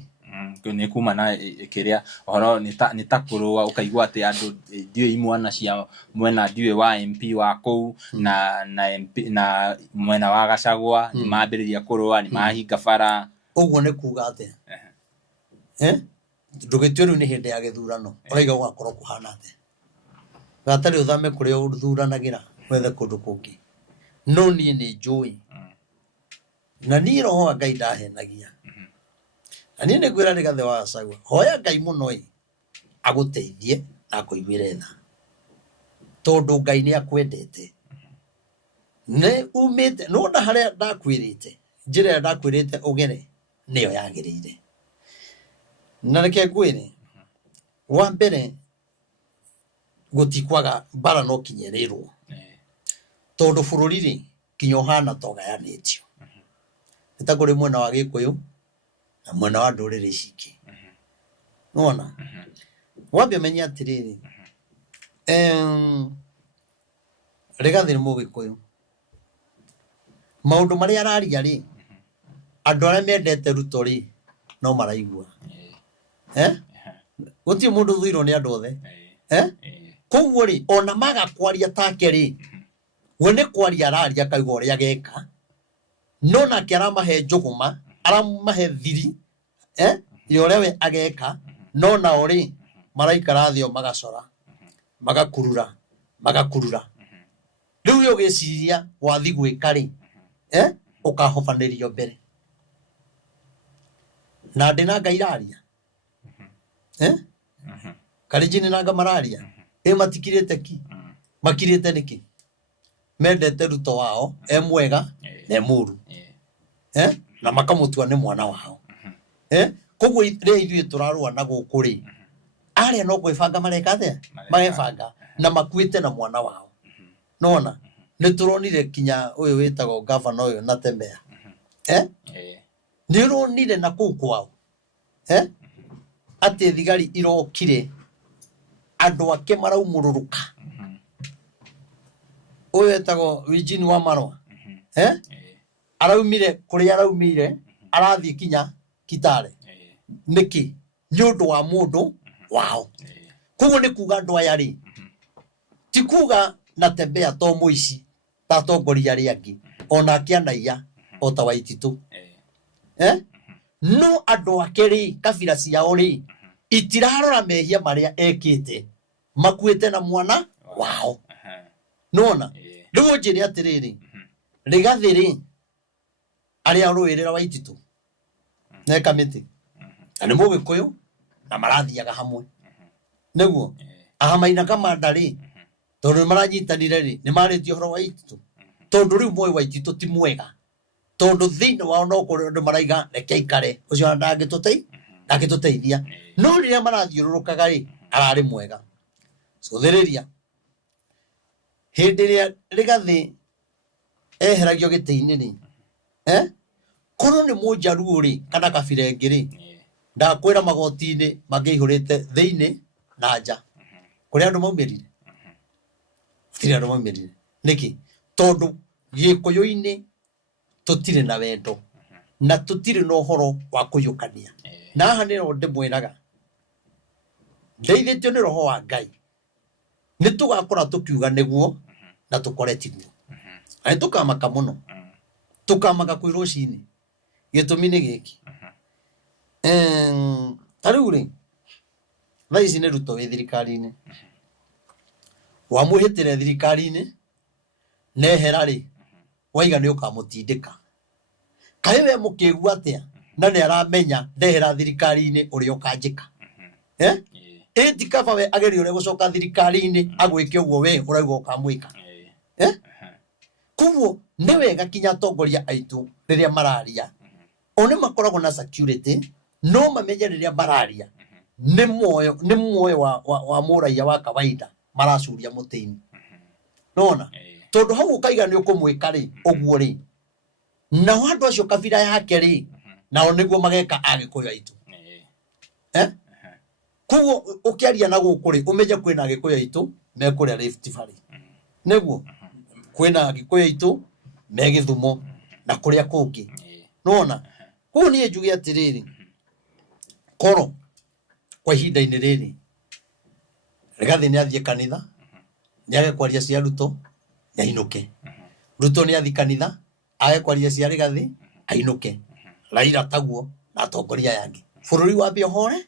nĩ kuma na kĩrĩa ũhoro nĩ ta kũrũa ũkaigua atĩ andũ ndiũĩ imwana cia mwena ndiũĩ wa MP wa kũu na mwena wa Gachagua nĩ mambĩrĩria kũrũa nĩ mahinga bara ũguo nĩ kuga atĩa ndũgĩtue rĩu nĩ hĩndĩ ya gĩthurano ũraiga gũgakorwo kũhana atĩa gatarĩ ũthame kũrĩa ũthuranagĩra wethe kũndũ kũngĩ no niĩ nĩ njũĩ na niĩ roho wa Ngai ndahenagia ani ne gwira Rigathi wa Gachagua hoya Ngai muno aguteithie na kuiguire tha tondu Ngai ni akwendete ne umite no na haria ndakwirite njira ndakwirite ugere niyo yagirire na reke gwire wa mbere gutikwaga bara no kinyerirwo tondu bururi ri kinyo hana togayanitio nitaguri mwena wa Gikuyu na mwena wa nduriri ciki nona wambe menya atiriri Rigathi ni Mugikuyu maundu maria araria ri andu aria mendete Ruto ri no maraigua guti mundu thuiro ni andu othe koguo ri ona maga kwaria take ri we ni kwaria araria kaigua uria geka no nake aramahe njuguma aramahe thiri yoria we ageka no na ori maraikara thio magacora magakurura riu yo giciria wathi gwika ri ukahobanirio mbere na ndina ngairaria karijini nanga mararia matikirite ki makirite niki mendete Ruto wao mwega na muru na makamutua ni mwana wao koguo ri ithuĩ turarua na guku ri aria no gwibanga mareka magefanga na makuite na mwana wao nona ni turonire kinya uyu witago governor uyu Natembeya ni ronire na kuu kwao ati thigari irokire andu ake maraumururuka uyu witago Eugene Wamalwa araumire kuri araumire arathi kinya Kitale niki nyundu wa mundu wao koguo ni kuga andu aya ri ti kuga Natembeya to muici ta tongoria ri angi ona kianaia o ta Waititu no andu ake ri kabira ciao ri itirarora mehia maria ekite makuite na mwana wao nona riu njiri atiriri Rigathi ri aria ruirira Waititu ne kamiti ani Mugikuyu na marathiaga hamwe niguo ahamaina kamanda ri tondu maranyitanire ri ni maritio horo Waititu tondu riu moyo Waititu ti mwega tondu thini wao no kuri andu maraiga reke ikare ucio ndagituteithia no riria marathiururukaga ri arari mwega so theriria hindi ria Rigathi eheragio giti-ini ri kono ni mujaruo ri kana kabira ingi ri ndakwira magoti-ini mangiihurite thiini na nja kuri andu maumirire tiri andu maumirire niki tondu Gikuyu-ini tutire na wendo na tutire no horo wa kuyukania na haha ni ro ndimwiraga ndeithitio ni roho wa Ngai ni tugakora tukiuga niguo na tukore tiguo ai tukamaka muno tukamaka kwi rucini gitumi ni giki tariu ri thaici ni Ruto wi thirikari-ini wamuhitire thirikari-ini nehera ri waiga ni ukamutindika kai we mukiigua atia na ni aramenya ndehera thirikari-ini uri ukanjika eti kaba we ageri uri gucoka thirikari-ini agwike uguo we urauga ukamwika kuguo ni wega kinya tongoria aitu riria mararia one makoragwo na security no mamenye riria mararia ni moyo wa muraia wa kawaida maracuria mutini nona tondu hau ukaiga ni ukumwika ri uguo ri na wandu acio kabira yake ri nao niguo mageka Agikuyu aitu kuguo ukiaria na guku ri umenye kwina Agikuyu aitu me kuria Rift Valley niguo kwina Agikuyu aitu me Githumo na kuria kungi nona kuguo ni njuge atiriri koro kwa ihinda-ini riri Rigathi ni athie kanitha ni age kwaria cia Ruto ainuke Ruto ni athi kanitha age kwaria cia Rigathi ainuke Raila taguo na atongoria yangi bururi wa biohore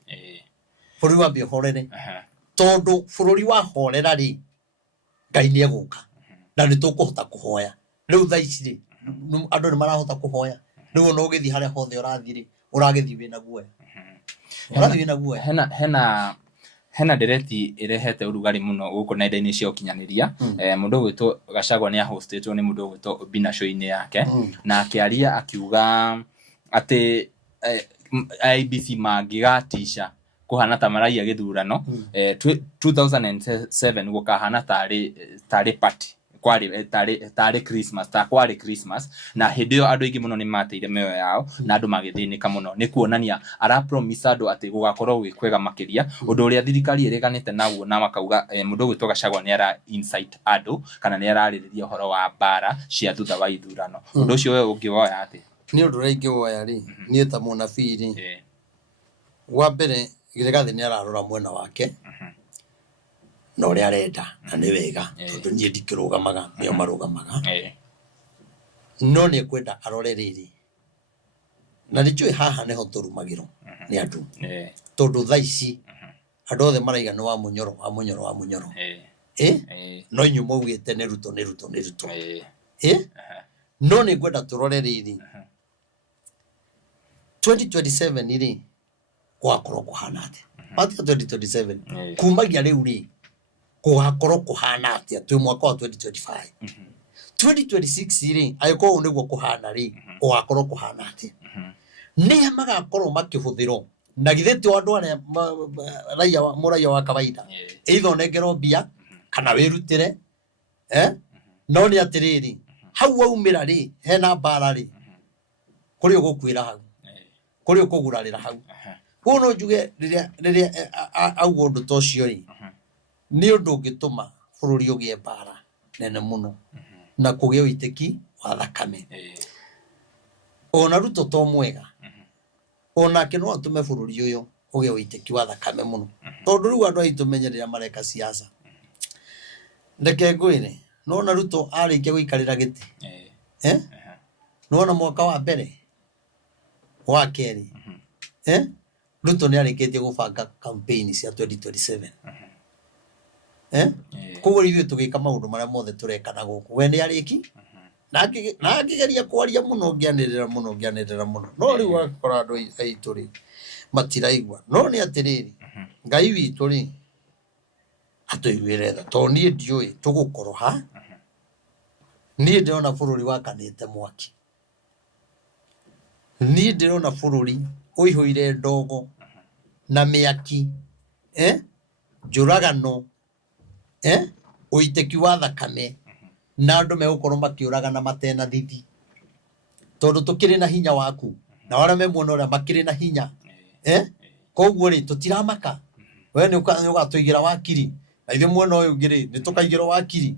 bururi wa biohore ri tondu bururi wa horera ri Ngai ni eguka na ni tukuhota kuhoya riu thaici ri andu ni marahota kuhoya riu no githi haria hothe urathi ri uragithi wina guoya Urathi na guoya. Hena ndereti irehete urugari muno guku nenda-ini cia ukinyaniria. Mundu gwitwo Gachagua ni ahostetwo ni mundu gwitwo Bina show-ini yake na akiaria akiuga ati IEBC mangigatisha kuhana ta maraia githurano 2007 gukahana tari party kwari Christmas na hindi yo andu ingi muno ni mateire meyo yao na andu magithinika muno ni kuonania ara promise andu ati gugakorwo gwikwega makiria undu uria thirikari ireganite naguo na makauga mundu gwitwo Gachagua ni ara insight andu kana ni araririria uhoro wa bara cia thutha wa ithurano. Undu ucio we ungiwoya ati ni undu ria ingiwoya ri ni ta munabii ri wa mbere Githathi ni ararora mwena wake na uria arenda na ni wega tondu nie ndikirugamaga nio marugamaga no ni kwenda arore riri na ndichwe haha neho turumagiro ni andu tondu thaici andu othe maraiga ni wa munyoro no inyu mugite ni ruto no ni kwenda turore riri 2027 iri gwakorwo kuhana atia atia 2027 kumagia riu ri gwakorwo kuhana atia twi mwaka wa 2025 2026 ri ayiko niguo kuhana ri gwakorwo kuhana atia ni magakorwo makihuthiro na githeti andu aria raia wa kawaida either negero bia kana wirutire no ni atiriri hau aumira ri hena bara ri kuri ugukwira hau kuri ukugurarira hau kuno njuge riria augo ndu tocio ri ni undu ngituma bururi ugie bara nene muno na kugia uiteki wa thakame ona Ruto to mwega ona kino atume bururi uyu ugie uiteki wa thakame muno tondu riu andu aitumenyerera mareka siasa ndeke ngwire nona Ruto arikia guikarira giti nona mwaka wa mbere wa keri Ruto ni arikitie gubanga campaign cia 2027 kugo ithuĩ tugika maundu maria mothe turekana guku we ni ariki na akigeria kwaria muno ngianirira muno no riu akora andu aitu ri matiraigua no ni atiriri Ngai witu ri atuiguire tha to ni ndiui tugukorwo ha ni ndirona bururi wakanite mwaki ni ndirona bururi uihuire ndogo na miaki njuragano uiteki wa thakame na andu megukorwo makiuragana matena thithi tondu tukiri na hinya waku na wara memuona uria makiri na hinya koguo ri tutiramaka we ni ugatuigira wakiri na ithe muona uyu ngiri ni tukaigira wakiri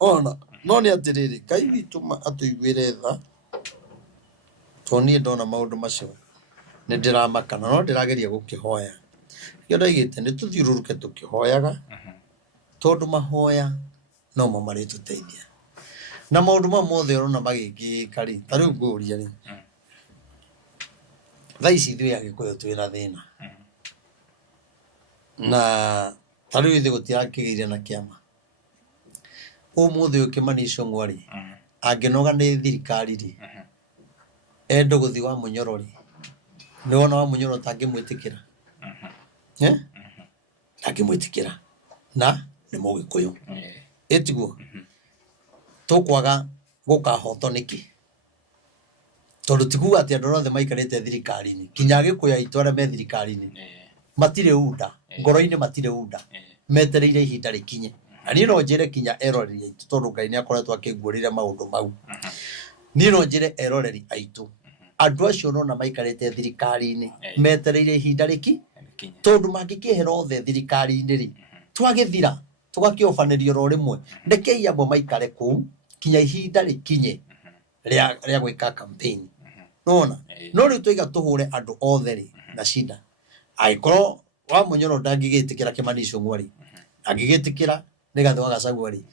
ona no ni atiriri Ngai witu atuiguire tha to ni ndona maundu macio ni ndiramaka no ndirageria gukihoya kio ndaigite ni tuthiururuke tukihoyaga tondu mahoya no mo mari tuteithia na maundu mothe urona magikika ri tariu nguria ri thaici ithui agikuyu twina thina na tariu ithi gutiakigiire na kiama umuthi ukimani Ichung'wa ri anginoga ni thirikari ri endo guthi wa munyoro ri ni wona wa munyoro tangimwitikira tangimwitikira na ni mugikuyu etiguo tukwaga gukahoto niki tondu tikuga ati andu othe maikarite thirikari-ini kinya gikuya itwara me thirikari-ini matire unda ngoro-ini matire unda metereire ihinda rikinye ani no njire kinya eroreri aitu tondu Ngai ni akoretwo akiguurire maundu mau ni no njire eroreri aitu andu acio no na maikarite thirikari-ini metereire ihinda riki tondu mangikihera othe thirikari-ini ri twagithira tugakiofanĩrio ro rimwe ndekei amwe maikare kuu kinya ihinda rikinye ria gwika campaign nona no riu twiga tuhure andu othe ri na shida aikorwo wa munyoro ndangigitikira Kimani Ichung'wa ri angigitikira Rigathi wa Gachagua ri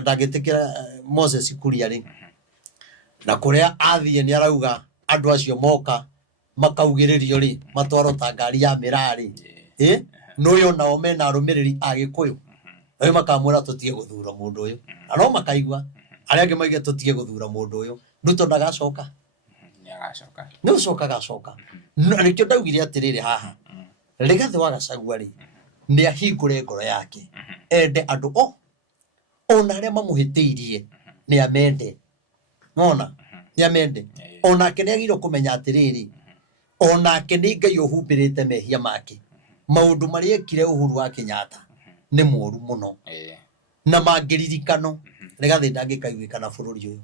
ndangitikira Moses Kuria ri na kuria athie ni arauga andu acio moka makaugiririo ri matwaro ta ngari ya mirari no yo nao mena arumiriri agikuyu ayo makamwira tutige guthura mundu uyu no makaigua aria angi maiga tutige guthura mundu uyu Ruto ndagacoka agacoka nikio ndaugire atiriri haha Rigathi wa Gachagua ri ni ahingure ngoro yake ende andu ona aria mamuhitiirie ni amende nona ni amende ona ke negiro kumenya atiriri ona ke ni Ngai uhumbirite mehia make maundu mari ekire Uhuru wa Kenyatta ni moru muno na mangiririkano Rigathi ndangikaiguikana bururi uyu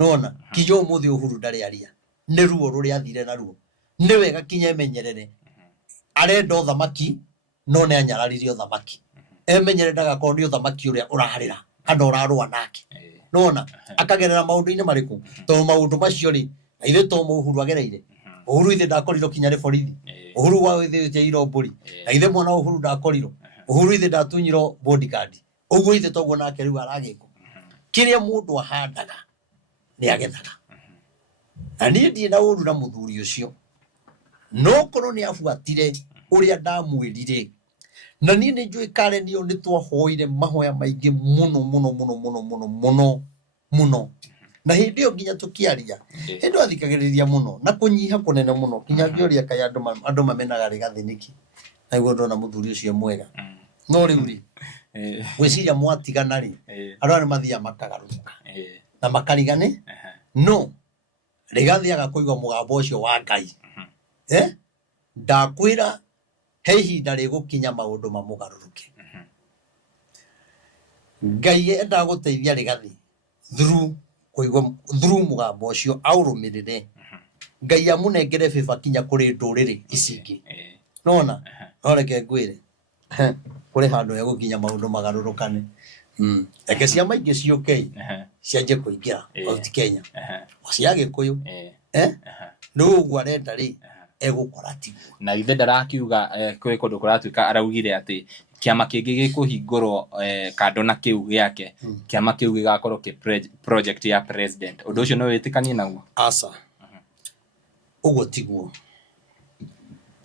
nona kiyo muthi Uhuru ndari aria ni ruo ruri athire na ruo ni wega kinya menyerere arenda thamaki no ne anyararirio thamaki emenyere ndagakorwo ni thamaki uria uraharira kana urarua nake nona akagerera maundu-ini mariku to maundu macio ri ithe to Uhuru agereire Uhuru ithe ndakorirwo kinya ni borithi Uhuru wa ithe jeiro mburi ithe mwana Uhuru ndakorirwo Uhuru ithe ndatunyirwo bodyguard uguo ithe toguo nake riu aragiko kiria mundu ahandaga ni agethaga na ni ndie na uru na muthuri ucio no kono ni afuatire uria ndamwirire na ni njui kare ni oni twahoire mahoya maingi muno na hindi yo nginya tukiaria endo athikagiriria muno na kunyiha kunene muno kinya ngioria kai andu mamenaga Rigathi niki na iguo ndona muthuri ucio mwega no riu ri gwiciria mwatigana ri andu ani mathia makagaruka na makarigane no Rigathi agakoigwa mugambo ucio wa Ngai ndakwira he ihinda rigukinya maundu mamugaruruke Ngai enda guteithia Rigathi through mugambo ucio aurumirire Ngai amunengere biba kinya kuri nduriri icingi nona noreke ngwire kuri handu ya gukinya maundu magarurukane eke ciama ingi ciuke cianje kuingira Mount Kenya cia Gikuyu no gwarenda ri egukora tiguo na ithe ndarakiuga kwi kundu kuratuika araugire ati kiama kingi gikuhingurwo kando na kiu giake kiama kiu gigakorwo ki project ya president undu ucio no witikanie naguo asa uguo tiguo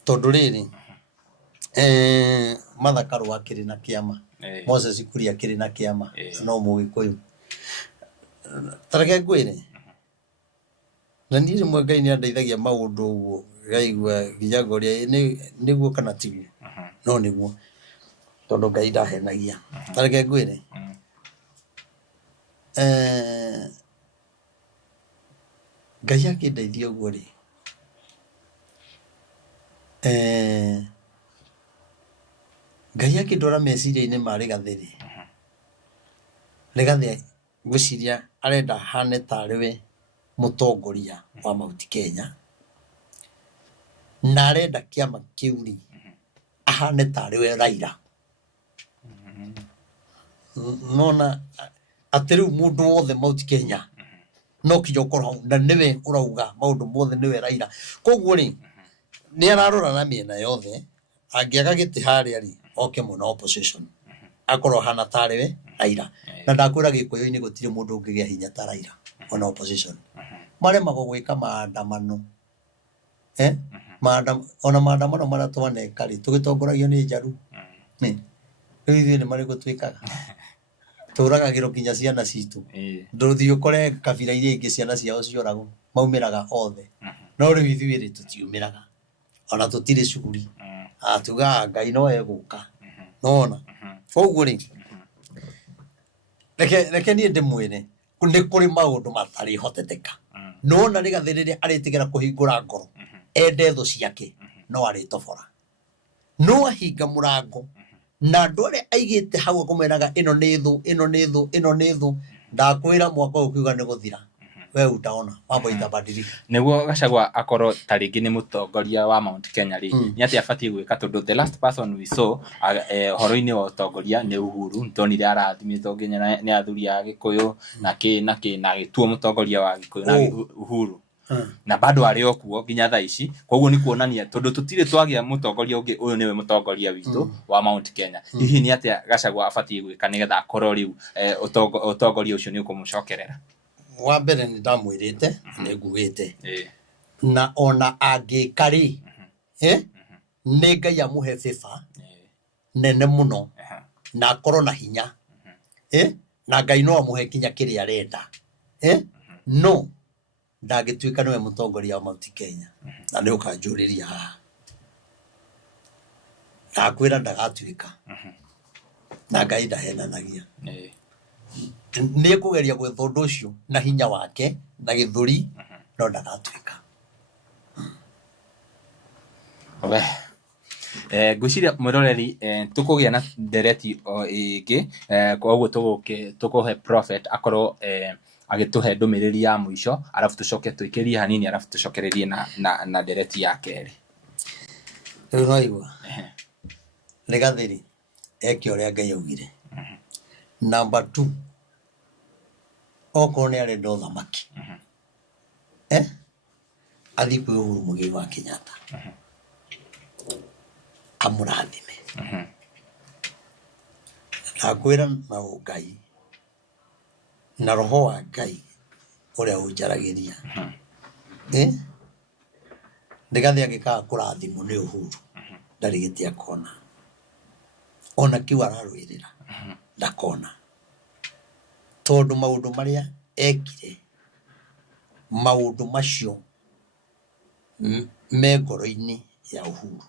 tondu riri Martha Karua akiri na kiama Moses Kuria akiri na kiama no Mugikuyu tareke ngwire na ndire mwe Ngai ni andeithagia maundu uguo gaigua gijagoria niguo kana tiguo no niguo tondu Ngai ndahenagia tareke ngwire Ngai akindeithia uguo ri Ngai akindora meciria-ini ma Rigathi ri Rigathi gwiciria arenda hane tariwe mutongoria wa Mount Kenya na arenda kiama kiu ri ahane tariwe Raila nona atiru mundu wothe Mount Kenya no kiyo korwo na niwe urauga maundu mothe niwe Raila koguo ri ni ararora na miena yothe angiaga giti haria ri oke muno opposition akorwo hana tariwe Raila na ndakwira Gikuyu-ini gutire mundu ungigia hinya ta Raila ona opposition marema gwika maandamano maandamano mara twaneka ri tugitongoragio ni njaru ni riu ni mari gutwikaga turagagiro kinya ciana citu nduthi ukore kabira iria ingi ciana ciao cioragwo maumiraga othe no riu ithuĩ ri tutiumiraga ona tutire cuguri atuga Ngai no eguka nona koguo ri reke ni ndimwire ni kuri maundu matari hoteteka nona Rigathi riria aritigera kuhingura ngoro ende thu ciake no aritobora no ahinga murango na ndore aigite hau kumeraga ino ni thu ndakwira mwaka ukiuga ni guthira we utaona mambo itabadilika niguo Gachagua akorwo taringi ni mutongoria wa Mount Kenya ri ni ati abatie gwika tondu the last person we saw horo-ini wa utongoria ni Uhuru ntonire arathimitwo nginya ni athuri a Gikuyu na gituo mutongoria wa Gikuyu na Uhuru na bado ari okuo nginya thaa ici koguo ni kuonania tondu tutire twagia mutongoria ungi uyu niwe mutongoria witu wa Mount Kenya hihi ni ati Gachagua abatie gwika nigetha akorwo riu utongoria ucio ni ukumucokerera wa mbere ni ndamwirite ni nguite na ona angikari ni Ngai amuhe biba nene muno na akorwo na hinya na Ngai no amuhe kinya kiria arenda no ndagĩtuĩka nĩwe mũtongoria wa Mount Kenya na nĩ ũkanjũrĩria haha ndakwĩra ndagatuĩka na Ngai ndahenanagia nĩ kũgeria gwetha ũndũ ũcio na hinya wake na gĩthũri no ndagatuĩka ngwĩciria mwĩroreri tũkũgĩa na ndereti o ĩngĩ koguo tũkũhe prophet akorwo agĩtũhe ndũmĩrĩri ya mũico arabu tũcoke twĩkĩrie hanini arabu tũcokererie na ndereti ya kerĩ. Rĩu no igua Rigathĩ eke ũrĩa Ngai augire. Number 2 okorwo nĩ arenda ũthamaki athiĩ kwĩ Uhuru Mũigai wa Kenyatta amũrathime ndakwĩra na Ngai na roho wa Ngai ũrĩa ũnjaragĩria Rigathĩ angĩkaga kũrathimwo nĩ Uhuru ndarĩ gĩtĩ akona ona kiu ararũĩrĩra ndakona tondũ maũndũ marĩa ekire maũndũ macio me ngoro-inĩ ya Uhuru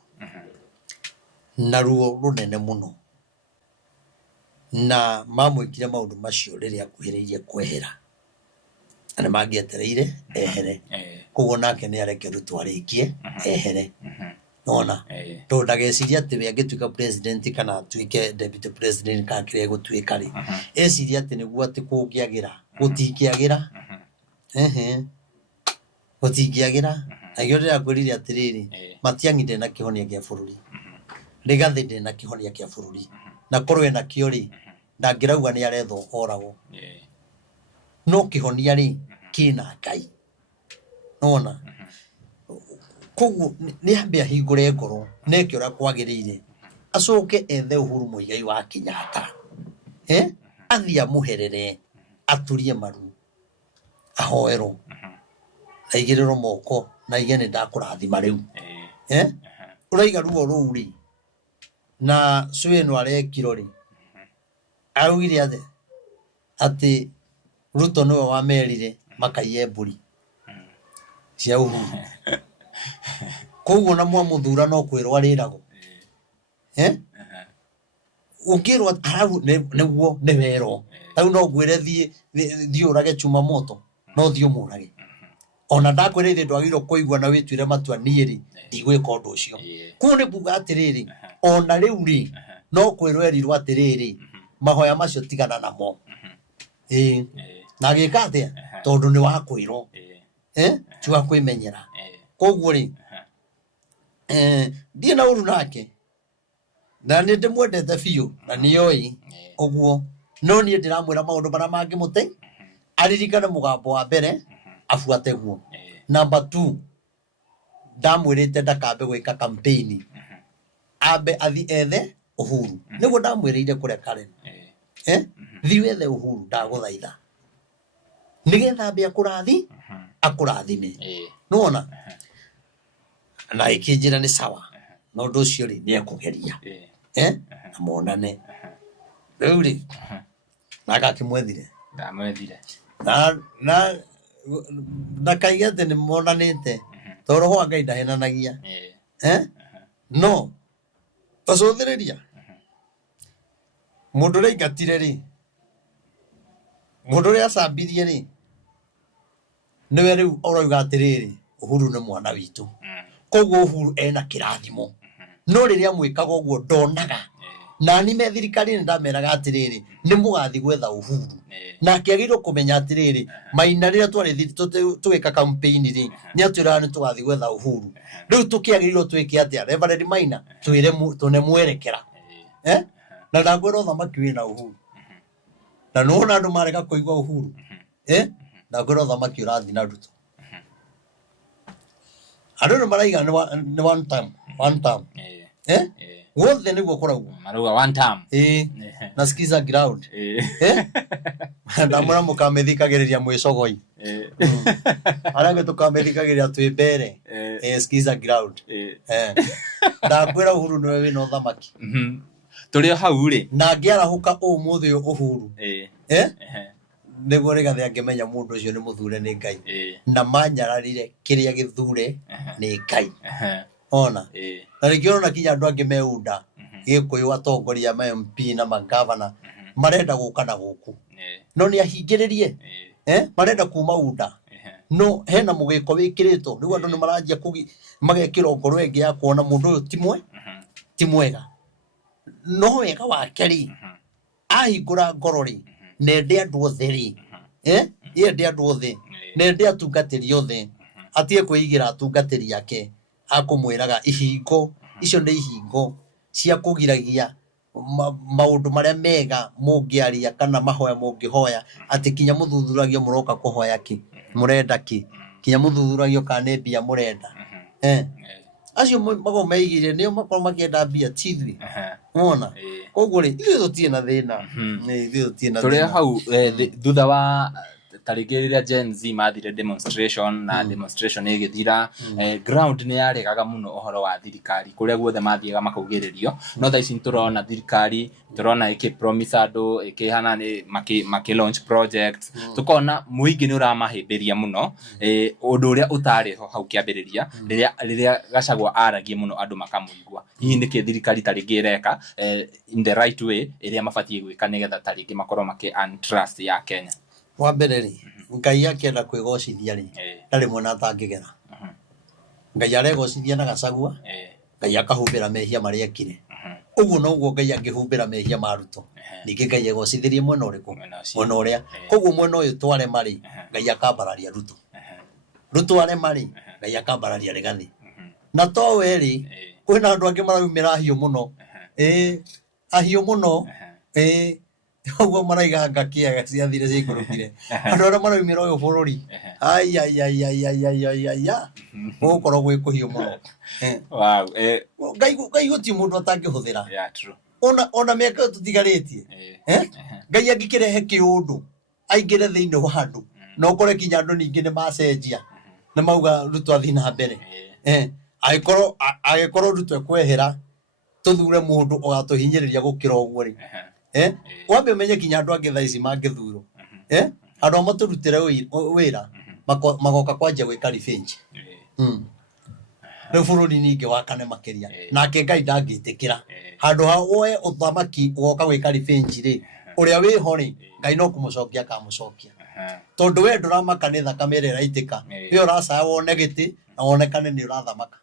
na ruo rũnene mũno na mamwĩkire maũndũ macio rĩrĩa akuhĩrĩirie kwehera na mangĩetereire ehere koguo nake nĩ areke rũtwarĩkie ehere nona tondũ ndageciria atĩ we angĩtuĩka president kana atuĩke deputy president kana kĩrĩa gũtuĩka rĩ eciria atĩ nĩguo atĩ kũngĩagĩra gũtingĩagĩra gũtingĩagĩra naguo ndĩrakwĩrire atĩrĩrĩ Matiang'i ndĩ na kĩhonia gĩa bũrũri Rigathĩ ndĩ na kĩhonia kĩa bũrũri na korwo ena kĩo rĩ ndangĩrauga nĩ arethwo oragwo no kĩhonia rĩ kĩna Ngai nona koguo nĩ ambe ahingũre ngoro neke ũrĩa kwagĩrĩire acoke ethe Uhuru Mũigai wa Kenyatta athiĩ amũherere aturie maru ahoerwo na igĩrĩrwo moko na ige nĩ ndakũrathima rĩu ũraiga ruo rũu rĩ na cũĩ ĩno arekirwo rĩ augire atĩ Ruto nĩwe wamerire makaiye mbũri cia Uhuru koguo na mwamũthura no kwĩrwo arĩragwo ũngĩrwo arabu nĩguo nĩ werwo rĩu no ngwĩre thiĩ ũrage Chuma Moto no thiĩ ũmũrage ona ndakwĩra ithe ndwagĩrĩirwo kũigua na wĩtuire matua niĩ rĩ ndigwĩka ũndũ ũcio koguo nĩ kuuga atĩrĩrĩ ona rĩu rĩ no kwĩrwo erirwo atĩrĩrĩ mahoya macio tigana namo na agĩka atĩa tondũ nĩ wakwĩrwo tiga kwĩmenyera koguo rĩ ndiĩ na ũru nake na nĩ ndĩmwendete biũ na nĩoĩ ũguo no niĩ ndĩramwĩra maũndũ marĩa mangĩmũteithia aririkane mũgambo wa mbere abuate guo. Number 2 ndamwĩrĩte ndakambe gwĩka campaign ambe athi ethe Uhuru nĩguo ndamwĩrĩire kũrĩa Karen thiĩ wethe Uhuru ndagũthaitha nĩgetha ambe akũrathime nona na ikĩnjĩra nĩ sawa na ũndũ ũcio rĩ nĩ ekũgeria na monane rĩu rĩ na akakĩmwethire ndamwethire na ndakaige atĩ nĩ monanĩte tondũ roho wa Ngai ndahenanagia no tacũthĩrĩria mũndũ ũrĩa aingatire rĩ mũndũ ũrĩa acambirie rĩ nĩwe rĩu ũrauga atĩrĩrĩ Uhuru nĩ mwana witũ koguo Uhuru ena kĩrathimo no rĩrĩa mwĩkaga ũguo ndonaga na ni me thirikari nĩ ndameraga atĩrĩrĩ nĩ mũgathi gwetha Uhuru na kĩagĩrĩirwo kũmenya atĩrĩrĩ Maina rĩrĩa twarĩ tũgĩka campaign rĩ nĩ atwĩraga nĩ tũgathi gwetha Uhuru rĩu tũkĩagĩrĩirwo twĩke atĩa Reverend Maina twĩre mwerekera na ndakwĩra ũthamaki wĩna Uhuru na nũna andũ marega kũigua Uhuru ndakwĩra ũthamaki ũrathi na Ruto andũ nĩ maraiga nĩ one time wothe nĩguo kũrauga marauga one time na skiza ground ndamwĩra mũkamĩthikagĩrĩria mwĩcogoi arĩa tũkamĩthikagĩrĩria twĩ mbere skiza ground ndakwĩra Uhuru nĩwe wĩna ũthamaki tũrĩ o hau rĩ na angĩarahũka ũmũthĩ Uhuru niguo rigathe angimenya mundu ucio ni muthure ni Ngai na manyararire kiria githure ni Ngai ona na rikiona kinya andu angi meunda Gikuyu atongoria ma MP na magavana marenda guka na guku no ni ahingiririe marenda kuma unda no hena mugiko wikiritwo niguo andu ni maranjia magekira ngoro engi ya kuona mundu uyu ti mwega no wega wake ri ahingura ngoro ri nende andu othe ri nende andu othe nende atungatiri othe atie kuigira atungatiri yake akumwiraga ihingo icio ni ihingo cia kugiragia maundu maria mega mungiaria kana mahoya mungihoya ati kinya muthuthuragio muroka kuhoya ki murenda ki kinya muthuthuragio kana mbia murenda acio mago meigire nio makoro makienda mbia tithwi wona koguo ri ithuĩ tũtirĩ na thĩna ithuĩ tũtirĩ na thĩna tũrĩ hau thutha wa tarĩngĩ rĩrĩa Gen Z mathire demonstration na demonstration ĩgĩthira ground nĩ yaregaga mũno ũhoro wa thirikari kũrĩa guothe mathiaga makaugĩrĩrio no thaa ici tũrona thirikari tũrona promise andũ ĩkĩhana maki launch projects tukona mũingĩ nĩ ũramahĩmbĩria mũno ũndũ ũrĩa ũtarĩ ho hau kĩambĩrĩria rĩrĩa Gachagua aragia mũno andũ makamũigua hihi nĩkĩ thirikari tarĩngĩ ĩreka in the right way ĩrĩa mabatiĩ gwĩka nĩgetha tarĩngĩ makorwo maki trust ya Kenya wa mbere ri Ngai akienda kwĩgocithia ri ndarĩ mwena atangĩgera Ngai aregocithia na Gachagua Ngai akahumbĩra mehia marĩa ekire uguo noguo Ngai angĩhumbĩra mehia maruto ningĩ Ngai egocithirie mwena ũrĩkũ mwena ũrĩa koguo mwena ũyũ tware marĩ Ngai akambararia Ruto are marĩ Ngai akambararia Rigathi na to weri kwĩna andũ angĩ maraumĩra ahiũ mũno ahiũ mũno uguo maraiga ngakĩaga ciathire ciikũrũkire andũ arĩa maraumĩra ũyũ bũrũri gũkorwo gwĩ kũhiũ mũno Ngai gũtirĩ mũndũ atangĩhũthĩra ona mĩaka tũtigarĩtie Ngai angĩkĩrehe kĩũndũ aingĩre thĩinĩ wa andũ na ũkore kinya andũ ningĩ nĩ macenjia nĩ mauga Ruto athiĩ na mbere agĩkorwo Ruto ekwehera tũthure mũndũ ũgatũhinyĩrĩria gũkĩra ũguo rĩ wambe ũmenye kinya andũ angĩ thaa ici mangĩthurwo andũ matũrutĩre wĩra magoka kwanjia gwĩka revenge rĩu bũrũri ningĩ wakane makĩria nake Ngai ndangĩtĩkĩra handũ ha woe ũthamaki ũgoka gwĩka revenge rĩ ũrĩa wĩho rĩ Ngai no kũmũcokia akamũcokia tondũ we ndũramaka nĩ thakame ĩrĩa ĩraitĩka we ũracaya wone gĩtĩ na wonekane nĩ ũrathamaka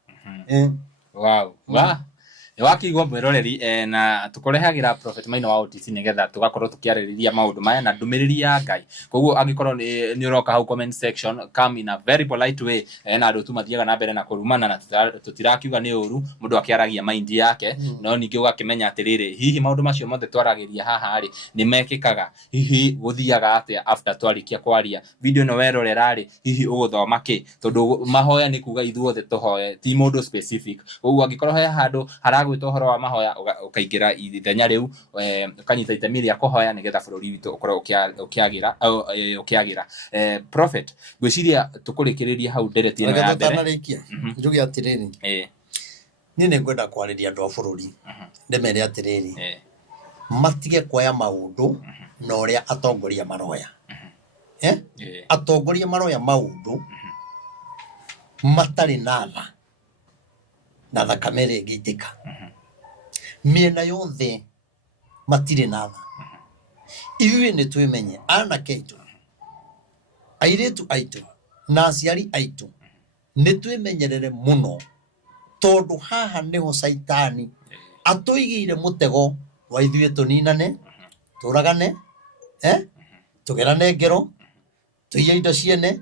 wakigwa mwĩroreri na tũkũrehagĩra Prophet Maina wa OTC nĩgetha tũgakorwo tũkĩarĩrĩria maũndũ maya na ndũmĩrĩri ya Ngai koguo angĩkorwo nĩ ũroka hau comment section come in a very polite way na andũ tu mathiaga na mbere na kũrumana na tũtirakiuga nĩ ũru mũndũ akĩaragia mind yake no ningĩ ũgakĩmenya atĩrĩrĩ hihi maũndũ macio mothe twaragĩria haha rĩ nĩ mekĩkaga hihi gũthiaga atĩa after twarĩkia kwaria video ĩno werorera rĩ hihi ũgũthoma kĩ tondũ mahoya nĩ kuga ithuothe tũhoye ti mũndũ specific koguo angĩkorwo he handũ gwĩta ũhoro wa mahoya ũkaingĩra ithenya rĩu ũkanyita itemi rĩa kũhoya nĩgetha bũrũri witũ ũkorwo ũkĩagĩra Prophet gwĩciria tũkũrĩkĩrĩria hau ndereti ĩno ya mbere njuge atĩrĩrĩ niĩ nĩ ngwenda kwarĩria andũ a bũrũri ndemere atĩrĩrĩ matige kuoya maũndũ na ũrĩa atongoria maroya atongoria maroya maũndũ matarĩ na tha na thakame ĩrĩa ĩngĩitĩka mĩena yothe matirĩ na tha ithuĩ nĩ twĩmenye anake aitũ airĩtu aitũ na aciari aitũ nĩ twĩmenyerere mũno tondũ haha nĩho caitani atũigĩire mũtego wa ithuĩ tũninane tũragane tũgerane ngero tũiye indo ciene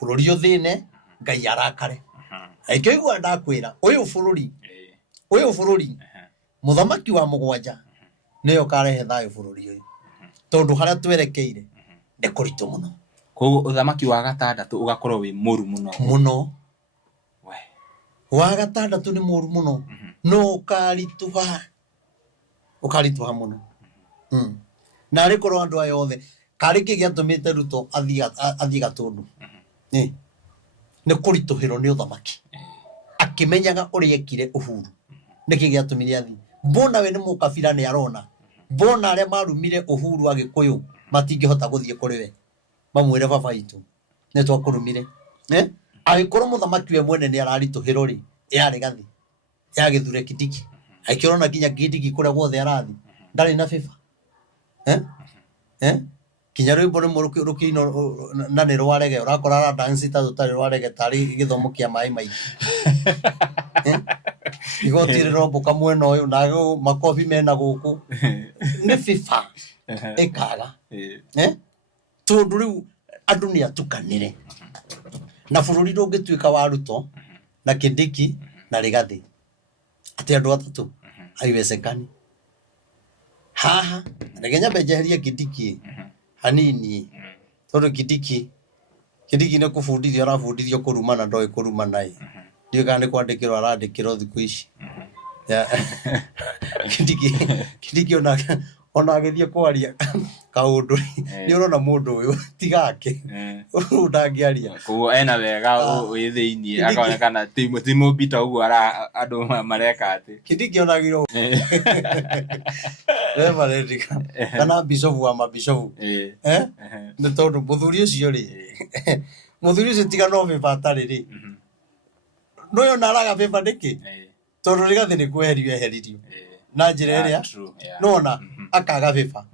bũrũri ũthĩne Ngai arakare aikĩigua ndakwĩra ũyũ bũrũri mũthamaki wa mũgwanja nĩyo karehe thayũ bũrũri ũyũ tondũ harĩa twerekeire nĩ kũritũ mũno koguo ũthamaki wa gatandatũ ũgakorwo wĩ mũru mũno wa gatandatũ nĩ mũru mũno no ũkarituha mũno na arĩ korwo andũ aya othe karĩ kĩ gĩatũmĩte Ruto athiĩ Gatũndũ nĩ kũritũhĩrwo nĩ ũthamaki akĩmenyaga ũrĩa ekire Uhuru nĩkĩ gĩatũmire athiĩ mbona we nĩ mũkabira nĩ arona mbona arĩa marumire Uhuru Agĩkũyũ matingĩhota gũthiĩ kũrĩ we bamwire baba itu ne twakurumire agikoro muthamaki we mwene ni ararituhiro ri yari gathi ya githure Kindiki aikirona kinya Kindiki kuria guothe arathi ndari na baba kinya rwimbo rukino na ni rwarege urakora ara dance ta tutari rwarege tari githomo kia mai mai igotire rombo kamwena uyu na makofi mena guku ni FIFA ekaga tondu riu andu ni atukanire na bururi ndungituika wa Ruto na Kindiki na Rigathi ati andu atatu aiwezekani haha ndegenya bejeheria Kindiki hanini tondu Kindiki ne kubundithio arabundithio kurumana ndoi kurumana ndio kana kwandikirwo arandikirwo thiku ici Kindiki ona agithie kwaria kaundu ni urona mundu uyu tigake undangiaria kuo ena wega withiini akaonekana timo bita uguo ara andu mareka ati Kindiki onagiro marendika kana bishop wa mabishop ni tondu muthuri ucio ri muthuri ucio tiga no vibatari ri noyo naraga beba ndiki tondu Rigathi ni kweherio eheririo na njira iria nona akaga beba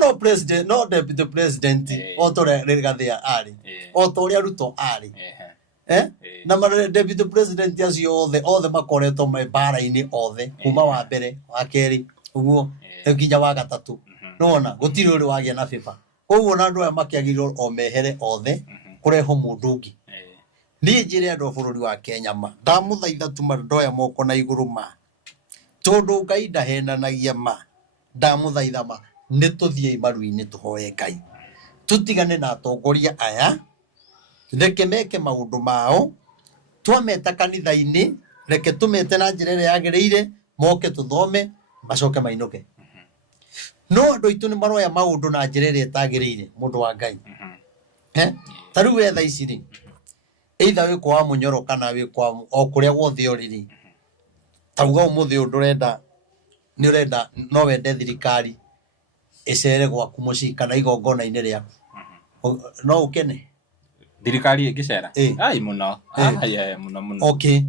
no president no deputy president otore Rigathi ari otoria Ruto ari na mara deputy president acio othe makoretwo mebara-ini othe kuma wa mbere wa keri uguo nginya wa gatatu nona gutiri uri wagia na beba koguo na andu aya makiagirwo o mehere othe kureho mundu ungi ni njire andu bururi wa Kenya ma ndamuthaitha tuma ndoya moko na iguru ma tondu Ngai ndahenanagia ma ndamuthaitha ma nituthie maru-ini tuhoye Ngai tutigane na atongoria aya reke meke maundu mao twameta kanitha-ini reke tumete na njira iria yagiriire moke tuthome macoke mainuke no andu aitu ni maroya maundu na njira iria itagiriire mundu wa Ngai taru wetha ici ri either wi kwa Munyoro kana wi kwa o kuria guothe uriri tauga umuthi ndurenda ni urenda no wende thirikari icere gwaku muci kana igongona-ini riaku no ukene thirikari igicera ai muno muno okay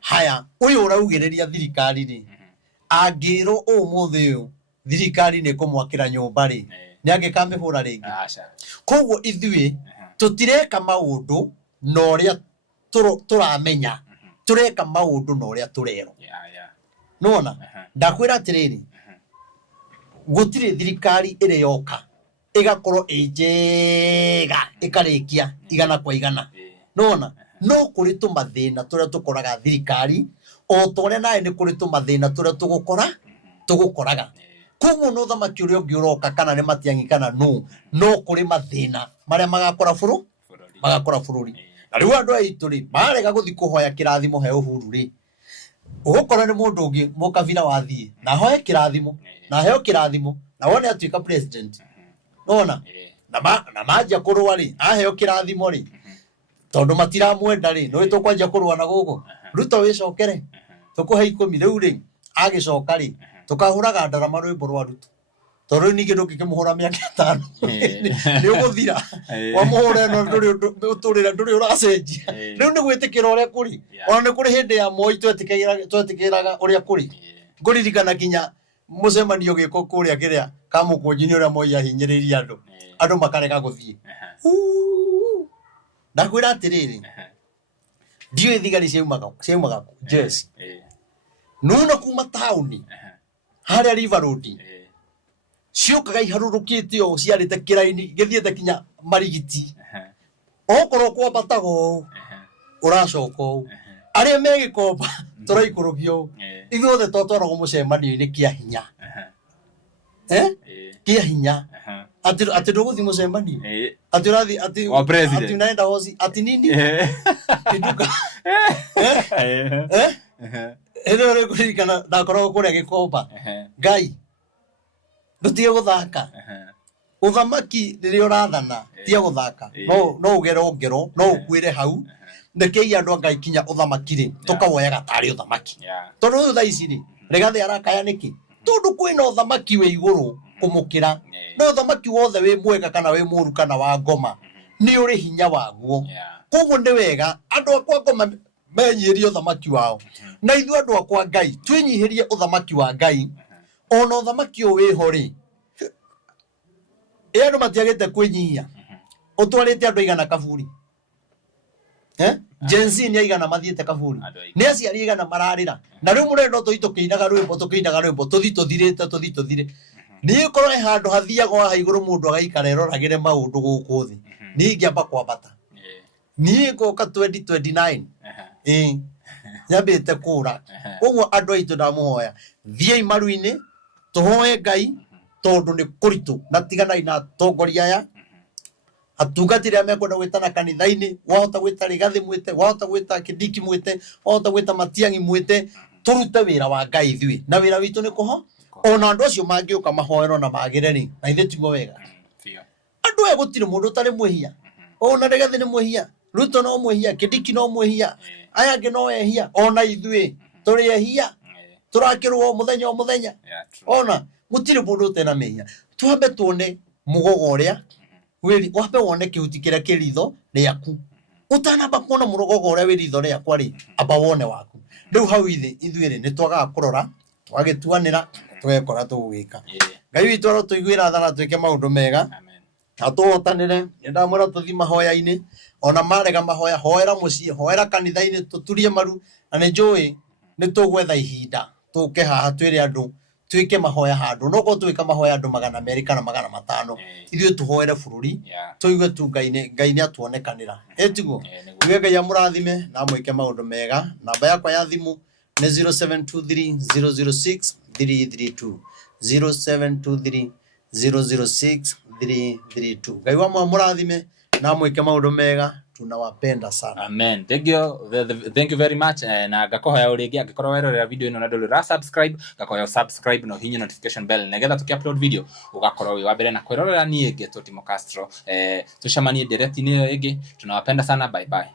haya uyu uraugiriria thirikari ri angiro umuthi uyu thirikari ni kumwakira nyumba ri ni angikamihura ringi koguo ithui tutireka maundu no ria turamenya tureka maundu no ria turero nona ndakwira atiriri gutire thirikari ire yoka igakorwo ijega ikarikia igana kwa igana nona no kuri tumathina turia tukoraga thirikari o tore nae ni kuri tumathina turia tugukoraga koguo no thamaki uria ungi uroka kana ni matiangi kana no kuri mathina maria magakora bururi na riu andu aitu ri marega guthi kuhoya kirathimo he Uhuru ri ugukora ni mundu ungi mukabira wathie na hoye kirathimo na heo kirathimo na wone atuika president nona na majia kurwa ri aheo kirathimo ri tondu matiramwenda ri no tukwanjia kurwa na gugu Ruto wicokere tukuhe 10 riu ri agicoka ri tukahuraga ndarama rwimbo rwa Ruto tondu ni kindu kikimuhura miaka 5 ni uguthira wa muhura no nduri uracenjia riu ni gwitikira uria kuri ona ni kuri hindi ya Moi twetikiraga uria kuri nguririkana kinya mucemanio giko kuria kiria kamukunji uria Moi ahinyiriria andu makarega guthie ndakwira atiriri ndiwe thigari ciaumaga yes nuna kuma tauni haria River Road ciokaga iharurukite o ciarite kiraini githiete kinya marigiti okorwo kwambatago uracoka u aria megikomba turaikurugio ithuothe twatwaragwo mucemanio-ini kia hinya kia hinya ati nduguthi mucemanio ati urathi ati naenda hosi ati nini kiduka ero re kurikana ndakorwo kuria gikomba Ngai ndutige guthaka uthamaki riria urathana tia guthaka no ugero ngero no ukwire hau ndekei andu Ngai kinya uthamaki ri tukawoya gatari uthamaki tondu tha ici ri Rigathi arakaya niki tondu kwina uthamaki we iguru kumukira no uthamaki wothe we mwega kana we muru kana wa ngoma ni uri hinya waguo koguo ni wega andu akwa ngoma menyirie uthamaki wao na ithu andu akwa Ngai twinyihirie uthamaki wa Ngai ona uthamaki wiho ri andu matiagite kwinyihia utwarite andu igana kaburi Gen Z ni igana mathiete kaburi ni aciari igana mararira na riu murendo tuitukiinaga rwimbo tuthire ni korwo handu hathiago haiguru mundu agaikara eroragire maundu guku thi ni ngiamba kwambata ni ngoka 2029 nyambite kura koguo andu aitu ndamuhoya thiei maru-ini tuhoe Ngai tondu ni kuritu na tiganai na atongoria aya atungatire amekwenda gwitana kanitha-ini wahota gwita Rigathi mwite wahota gwita Kindiki mwite wahota gwita Matiang'i mwite turute wira wa Ngai thui na wira witu ni kuho ona andu acio mangiuka mahoero na magire ri na ithe timo wega andu aya gutire mundu tari mwihia ona Rigathi ni mwihia Ruto no mwihia Kindiki no mwihia aya angi no ehia ona ithui turi ehia turakirwo muthenya ona gutire mundu tena mehia twambe tuone mugogo uria wiri wape wone kihuti kiria kiritho riaku utanamba kuona mugogo uria wiritho riakwa ri aba wone waku riu hau ithui ri ni twagaga kurora twagituanira twekora tugwika Ngai witu aro tuiguira thana twike maundu mega atuhotanire ndamwira tuthi mahoya-ini ona marega mahoya hoera mucii hoera kanitha-ini tuturie maru na ni njui ni tugwetha ihinda tuke haha twire andu twike mahoya handu no ko twika mahoya andu 200 kana 500 ithuĩ tuhoere bururi tuigue tu Ngai ni atuonekanira etiguo iwe Ngai amurathime na mwike maundu mega namba yakwa ya thimu ni 0723006332 0723006332 Ngai wa murathime na mwike maundu mega tunawapenda sana. Amen. Thank you very much. Na ngakohoya uringi angikorwo werorera video ino na nduri subscribe ngakohoya subscribe no hinya notification bell negetha tuki-upload video ugakorwo wi wa mbere na kwirorera nie ngeto Timo Castro tucemanie direct-ini iyo ingi tunawapenda sana. Bye bye.